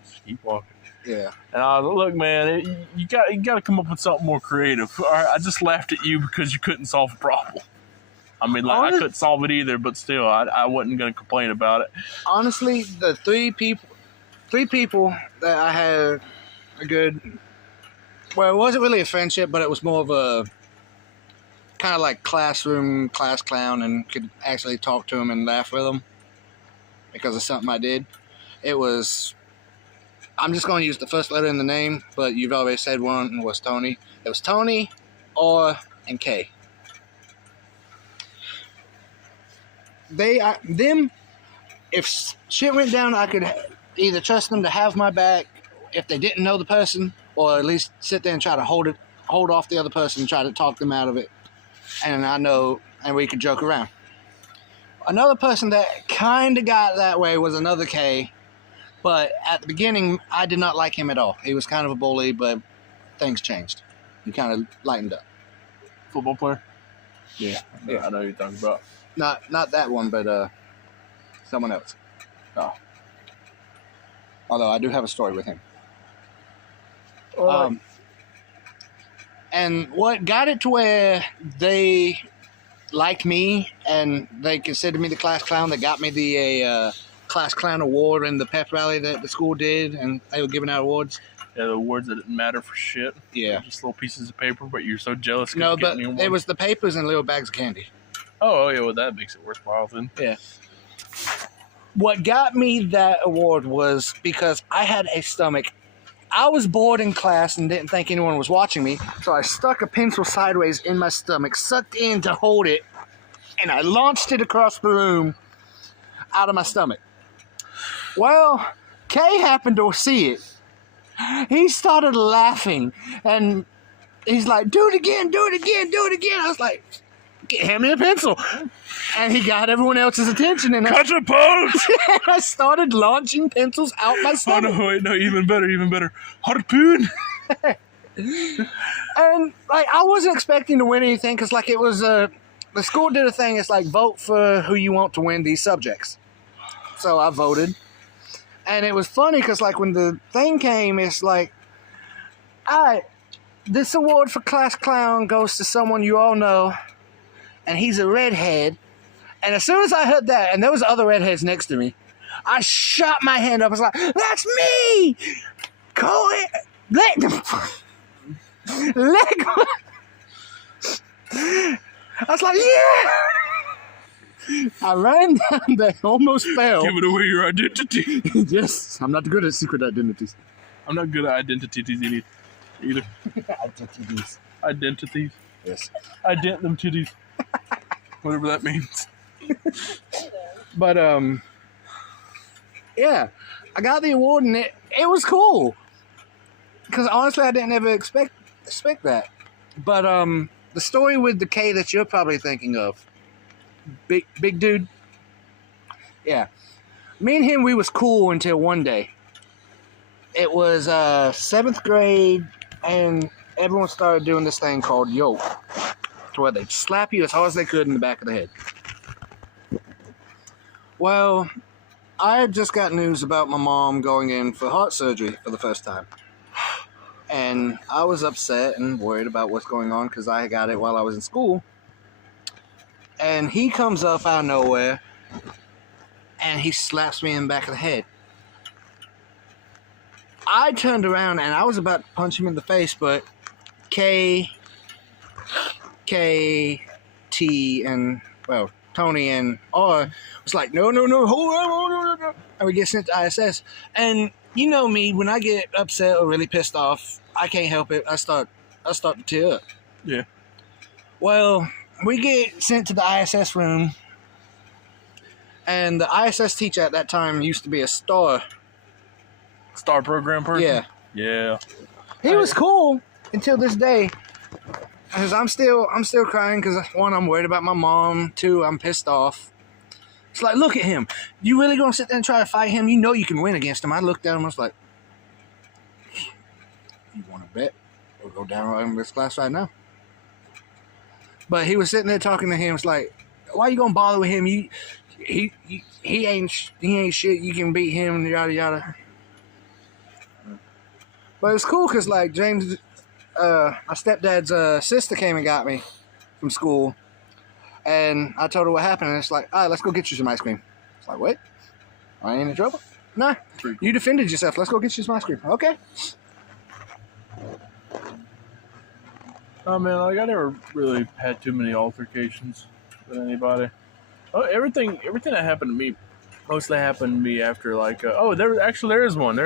Yeah. And I was like, "Look, man, you got to come up with something more creative. All right, I just laughed at you because you couldn't solve a problem." I mean, like, I couldn't solve it either, but still, I wasn't going to complain about it. Honestly, the three people that I had a good, well, it wasn't really a friendship, but it was more of a kind of like class clown, and could actually talk to him and laugh with him because of something I did. It was, I'm just going to use the first letter in the name, but you've already said one was Tony. It was Tony, R, and K. If shit went down, I could either trust them to have my back if they didn't know the person, or at least sit there and try to hold off the other person and try to talk them out of it. And and we could joke around. Another person that kind of got that way was another K, but at the beginning, I did not like him at all. He was kind of a bully, but things changed. He kind of lightened up. Football player? Yeah. I know who you're talking about. Not that one, but someone else. Oh. Although I do have a story with him. Oh. And what got it to where they liked me and they considered me the class clown, that got me the class clown award in the pep rally that the school did, and they were giving out awards. Yeah, the awards that didn't matter for shit. Yeah. They're just little pieces of paper, but you're so jealous. No, but it was the papers and little bags of candy. Oh, yeah, well, that makes it worthwhile then. Yeah. What got me that award was because I had a stomach. I was bored in class and didn't think anyone was watching me, so I stuck a pencil sideways in my stomach, sucked in to hold it, and I launched it across the room out of my stomach. Well, Kay happened to see it. He started laughing, and he's like, do it again. I was like, hand me a pencil. And he got everyone else's attention. And Catapult! I started launching pencils out my stomach. Oh, no, wait, no, even better. Harpoon! And, like, I wasn't expecting to win anything, because, like, it was, the school did a thing, it's like, vote for who you want to win these subjects. So I voted. And it was funny, because, like, when the thing came, it's like, this award for class clown goes to someone you all know, and he's a redhead. And as soon as I heard that, and there was other redheads next to me, I shot my hand up. I was like, "That's me, Cole." Legba. I was like, "Yeah!" I ran down there, almost fell. Giving away your identity. Yes, I'm not good at secret identities. I'm not good at identities either. Identities. Yes. Ident them titties. Whatever that means. But yeah, I got the award and it was cool. Because honestly, I didn't ever expect that. But the story with the K that you're probably thinking of, big dude. Yeah, me and him, we was cool until one day. It was 7th grade, and everyone started doing this thing called yoke, to where they'd slap you as hard as they could in the back of the head. Well, I had just got news about my mom going in for heart surgery for the first time. And I was upset and worried about what's going on because I got it while I was in school. And he comes up out of nowhere and he slaps me in the back of the head. I turned around and I was about to punch him in the face, but K, T, and, well, Tony and R was like, no, hold on. And we get sent to ISS. And you know me, when I get upset or really pissed off, I can't help it. I start to tear up. Yeah. Well, we get sent to the ISS room. And the ISS teacher at that time used to be a star program person? Yeah. Yeah. He was cool until this day. Because I'm still crying because, one, I'm worried about my mom. Two, I'm pissed off. It's like, look at him. You really going to sit there and try to fight him? You know you can win against him. I looked at him. I was like, you want to bet? We'll go down right in this class right now. But he was sitting there talking to him. It's like, why are you going to bother with him? He ain't shit. You can beat him, yada, yada. But it's cool because, like, James... my stepdad's sister came and got me from school, and I told her what happened, and it's like, all right, let's go get you some ice cream. It's like, what? I ain't in trouble? Nah, you defended yourself. Let's go get you some ice cream. Okay. Oh man, like I never really had too many altercations with anybody. Oh, everything that happened to me mostly happened to me after like there is one.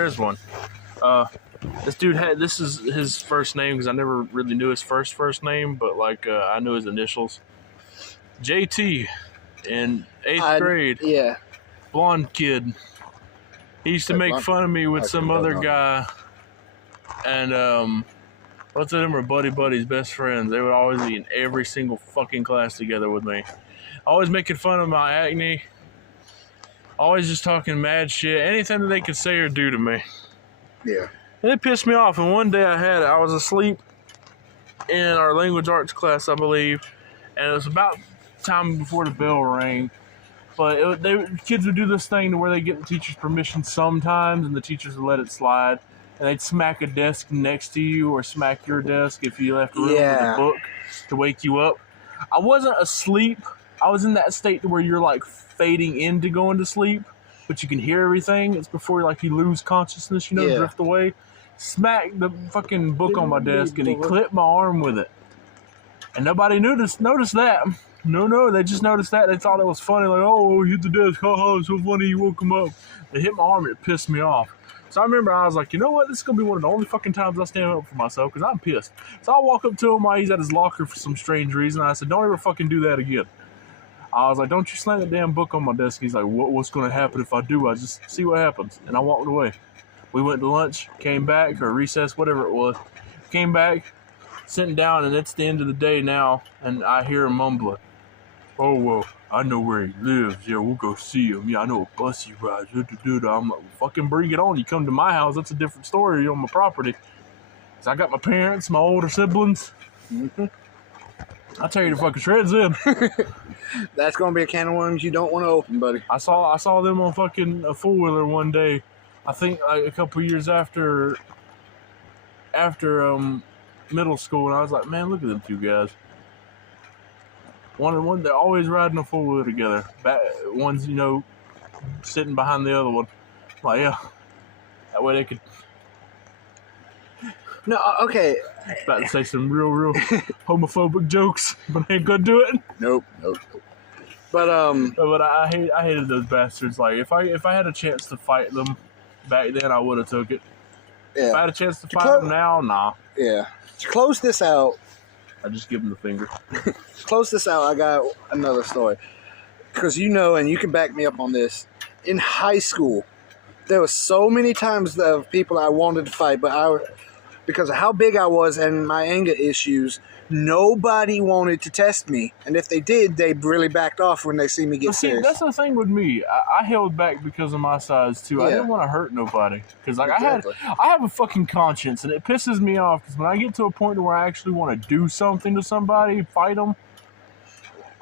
This dude this is his first name because I never really knew his first name, but like I knew his initials. JT in 8th grade. Yeah. Blonde kid. He used to make fun of me with some other guy, and both of them were buddies, best friends. They would always be in every single fucking class together with me. Always making fun of my acne. Always just talking mad shit. Anything that they could say or do to me. Yeah. And it pissed me off. And one day I was asleep in our language arts class, I believe. And it was about time before the bell rang. But kids would do this thing to where they get the teacher's permission sometimes, and the teachers would let it slide. And they'd smack a desk next to you or smack your desk if you left room with a book to wake you up. I wasn't asleep. I was in that state to where you're like fading into going to sleep, but you can hear everything. It's before like you lose consciousness, drift away. Smacked the fucking book on my desk, and he clipped my arm with it. And nobody noticed that. No, they just noticed that. They thought it was funny, like, oh, hit the desk, haha, so funny, you woke him up. They hit my arm, and it pissed me off. So I remember I was like, you know what, this is going to be one of the only fucking times I stand up for myself, because I'm pissed. So I walk up to him while he's at his locker for some strange reason, and I said, don't ever fucking do that again. I was like, don't you slam that damn book on my desk. He's like, what's going to happen if I do? I just see what happens. And I walked away. We went to lunch, came back, or recess, whatever it was. Came back, sitting down, and it's the end of the day now, and I hear him mumbling. Oh, well, I know where he lives. Yeah, we'll go see him. Yeah, I know a bus he rides. I'm like, fucking bring it on. You come to my house, that's a different story. You're on my property. So I got my parents, my older siblings. Mm-hmm. I'll tear you the fucking shreds in. That's going to be a can of worms you don't want to open, buddy. I saw them on fucking a four-wheeler one day. I think like a couple years after middle school, and I was like, man, look at them two guys. One, they're always riding a four-wheeler together. One's, sitting behind the other one. Like, yeah, that way they could. No, okay. About to say some real homophobic jokes, but I ain't gonna do it. Nope. But I hated those bastards. Like, if I had a chance to fight them back then, I would have took it. yeah, If I had a chance to fight them now, nah. yeah. To close this out, I just give them the finger. I got another story. Because and you can back me up on this. In high school, there were so many times of people I wanted to fight, but because of how big I was and my anger issues, nobody wanted to test me. And if they did, they really backed off when they see me get serious. That's the thing with me. I held back because of my size too. Yeah. I didn't want to hurt nobody because Exactly. I have a fucking conscience, and it pisses me off because when I get to a point where I actually want to do something to somebody, fight them,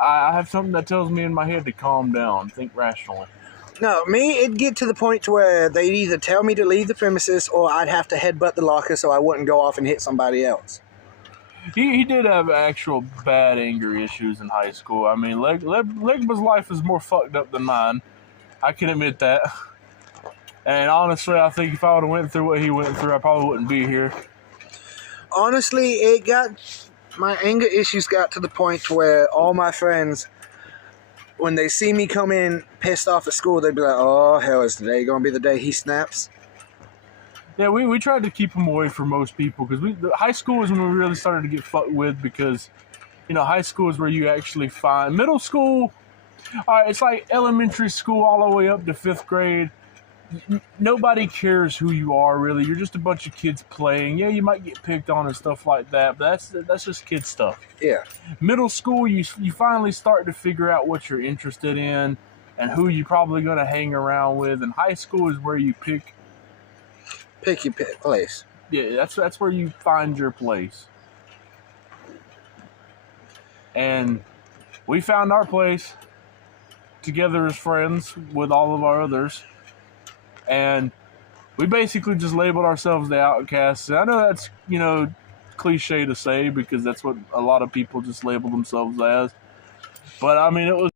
I have something that tells me in my head to calm down, think rationally. No, me, it'd get to the point to where they'd either tell me to leave the premises or I'd have to headbutt the locker so I wouldn't go off and hit somebody else. He did have actual bad anger issues in high school. I mean, Legba's life is more fucked up than mine. I can admit that. And honestly, I think if I would have went through what he went through, I probably wouldn't be here. Honestly, my anger issues got to the point where all my friends, when they see me come in pissed off at school, they'd be like, oh, hell, is today going to be the day he snaps? Yeah, we tried to keep him away from most people because high school is when we really started to get fucked with because, high school is where you actually find middle school. All right, it's like elementary school all the way up to 5th grade. Nobody cares who you are, really. You're just a bunch of kids playing. Yeah, you might get picked on and stuff like that, but that's just kid stuff. Yeah. Middle school, you finally start to figure out what you're interested in and who you're probably going to hang around with. And high school is where you pick your place. Yeah, that's where you find your place. And we found our place together as friends with all of our others. And we basically just labeled ourselves the outcasts. And I know that's, cliche to say because that's what a lot of people just label themselves as. But I mean, it was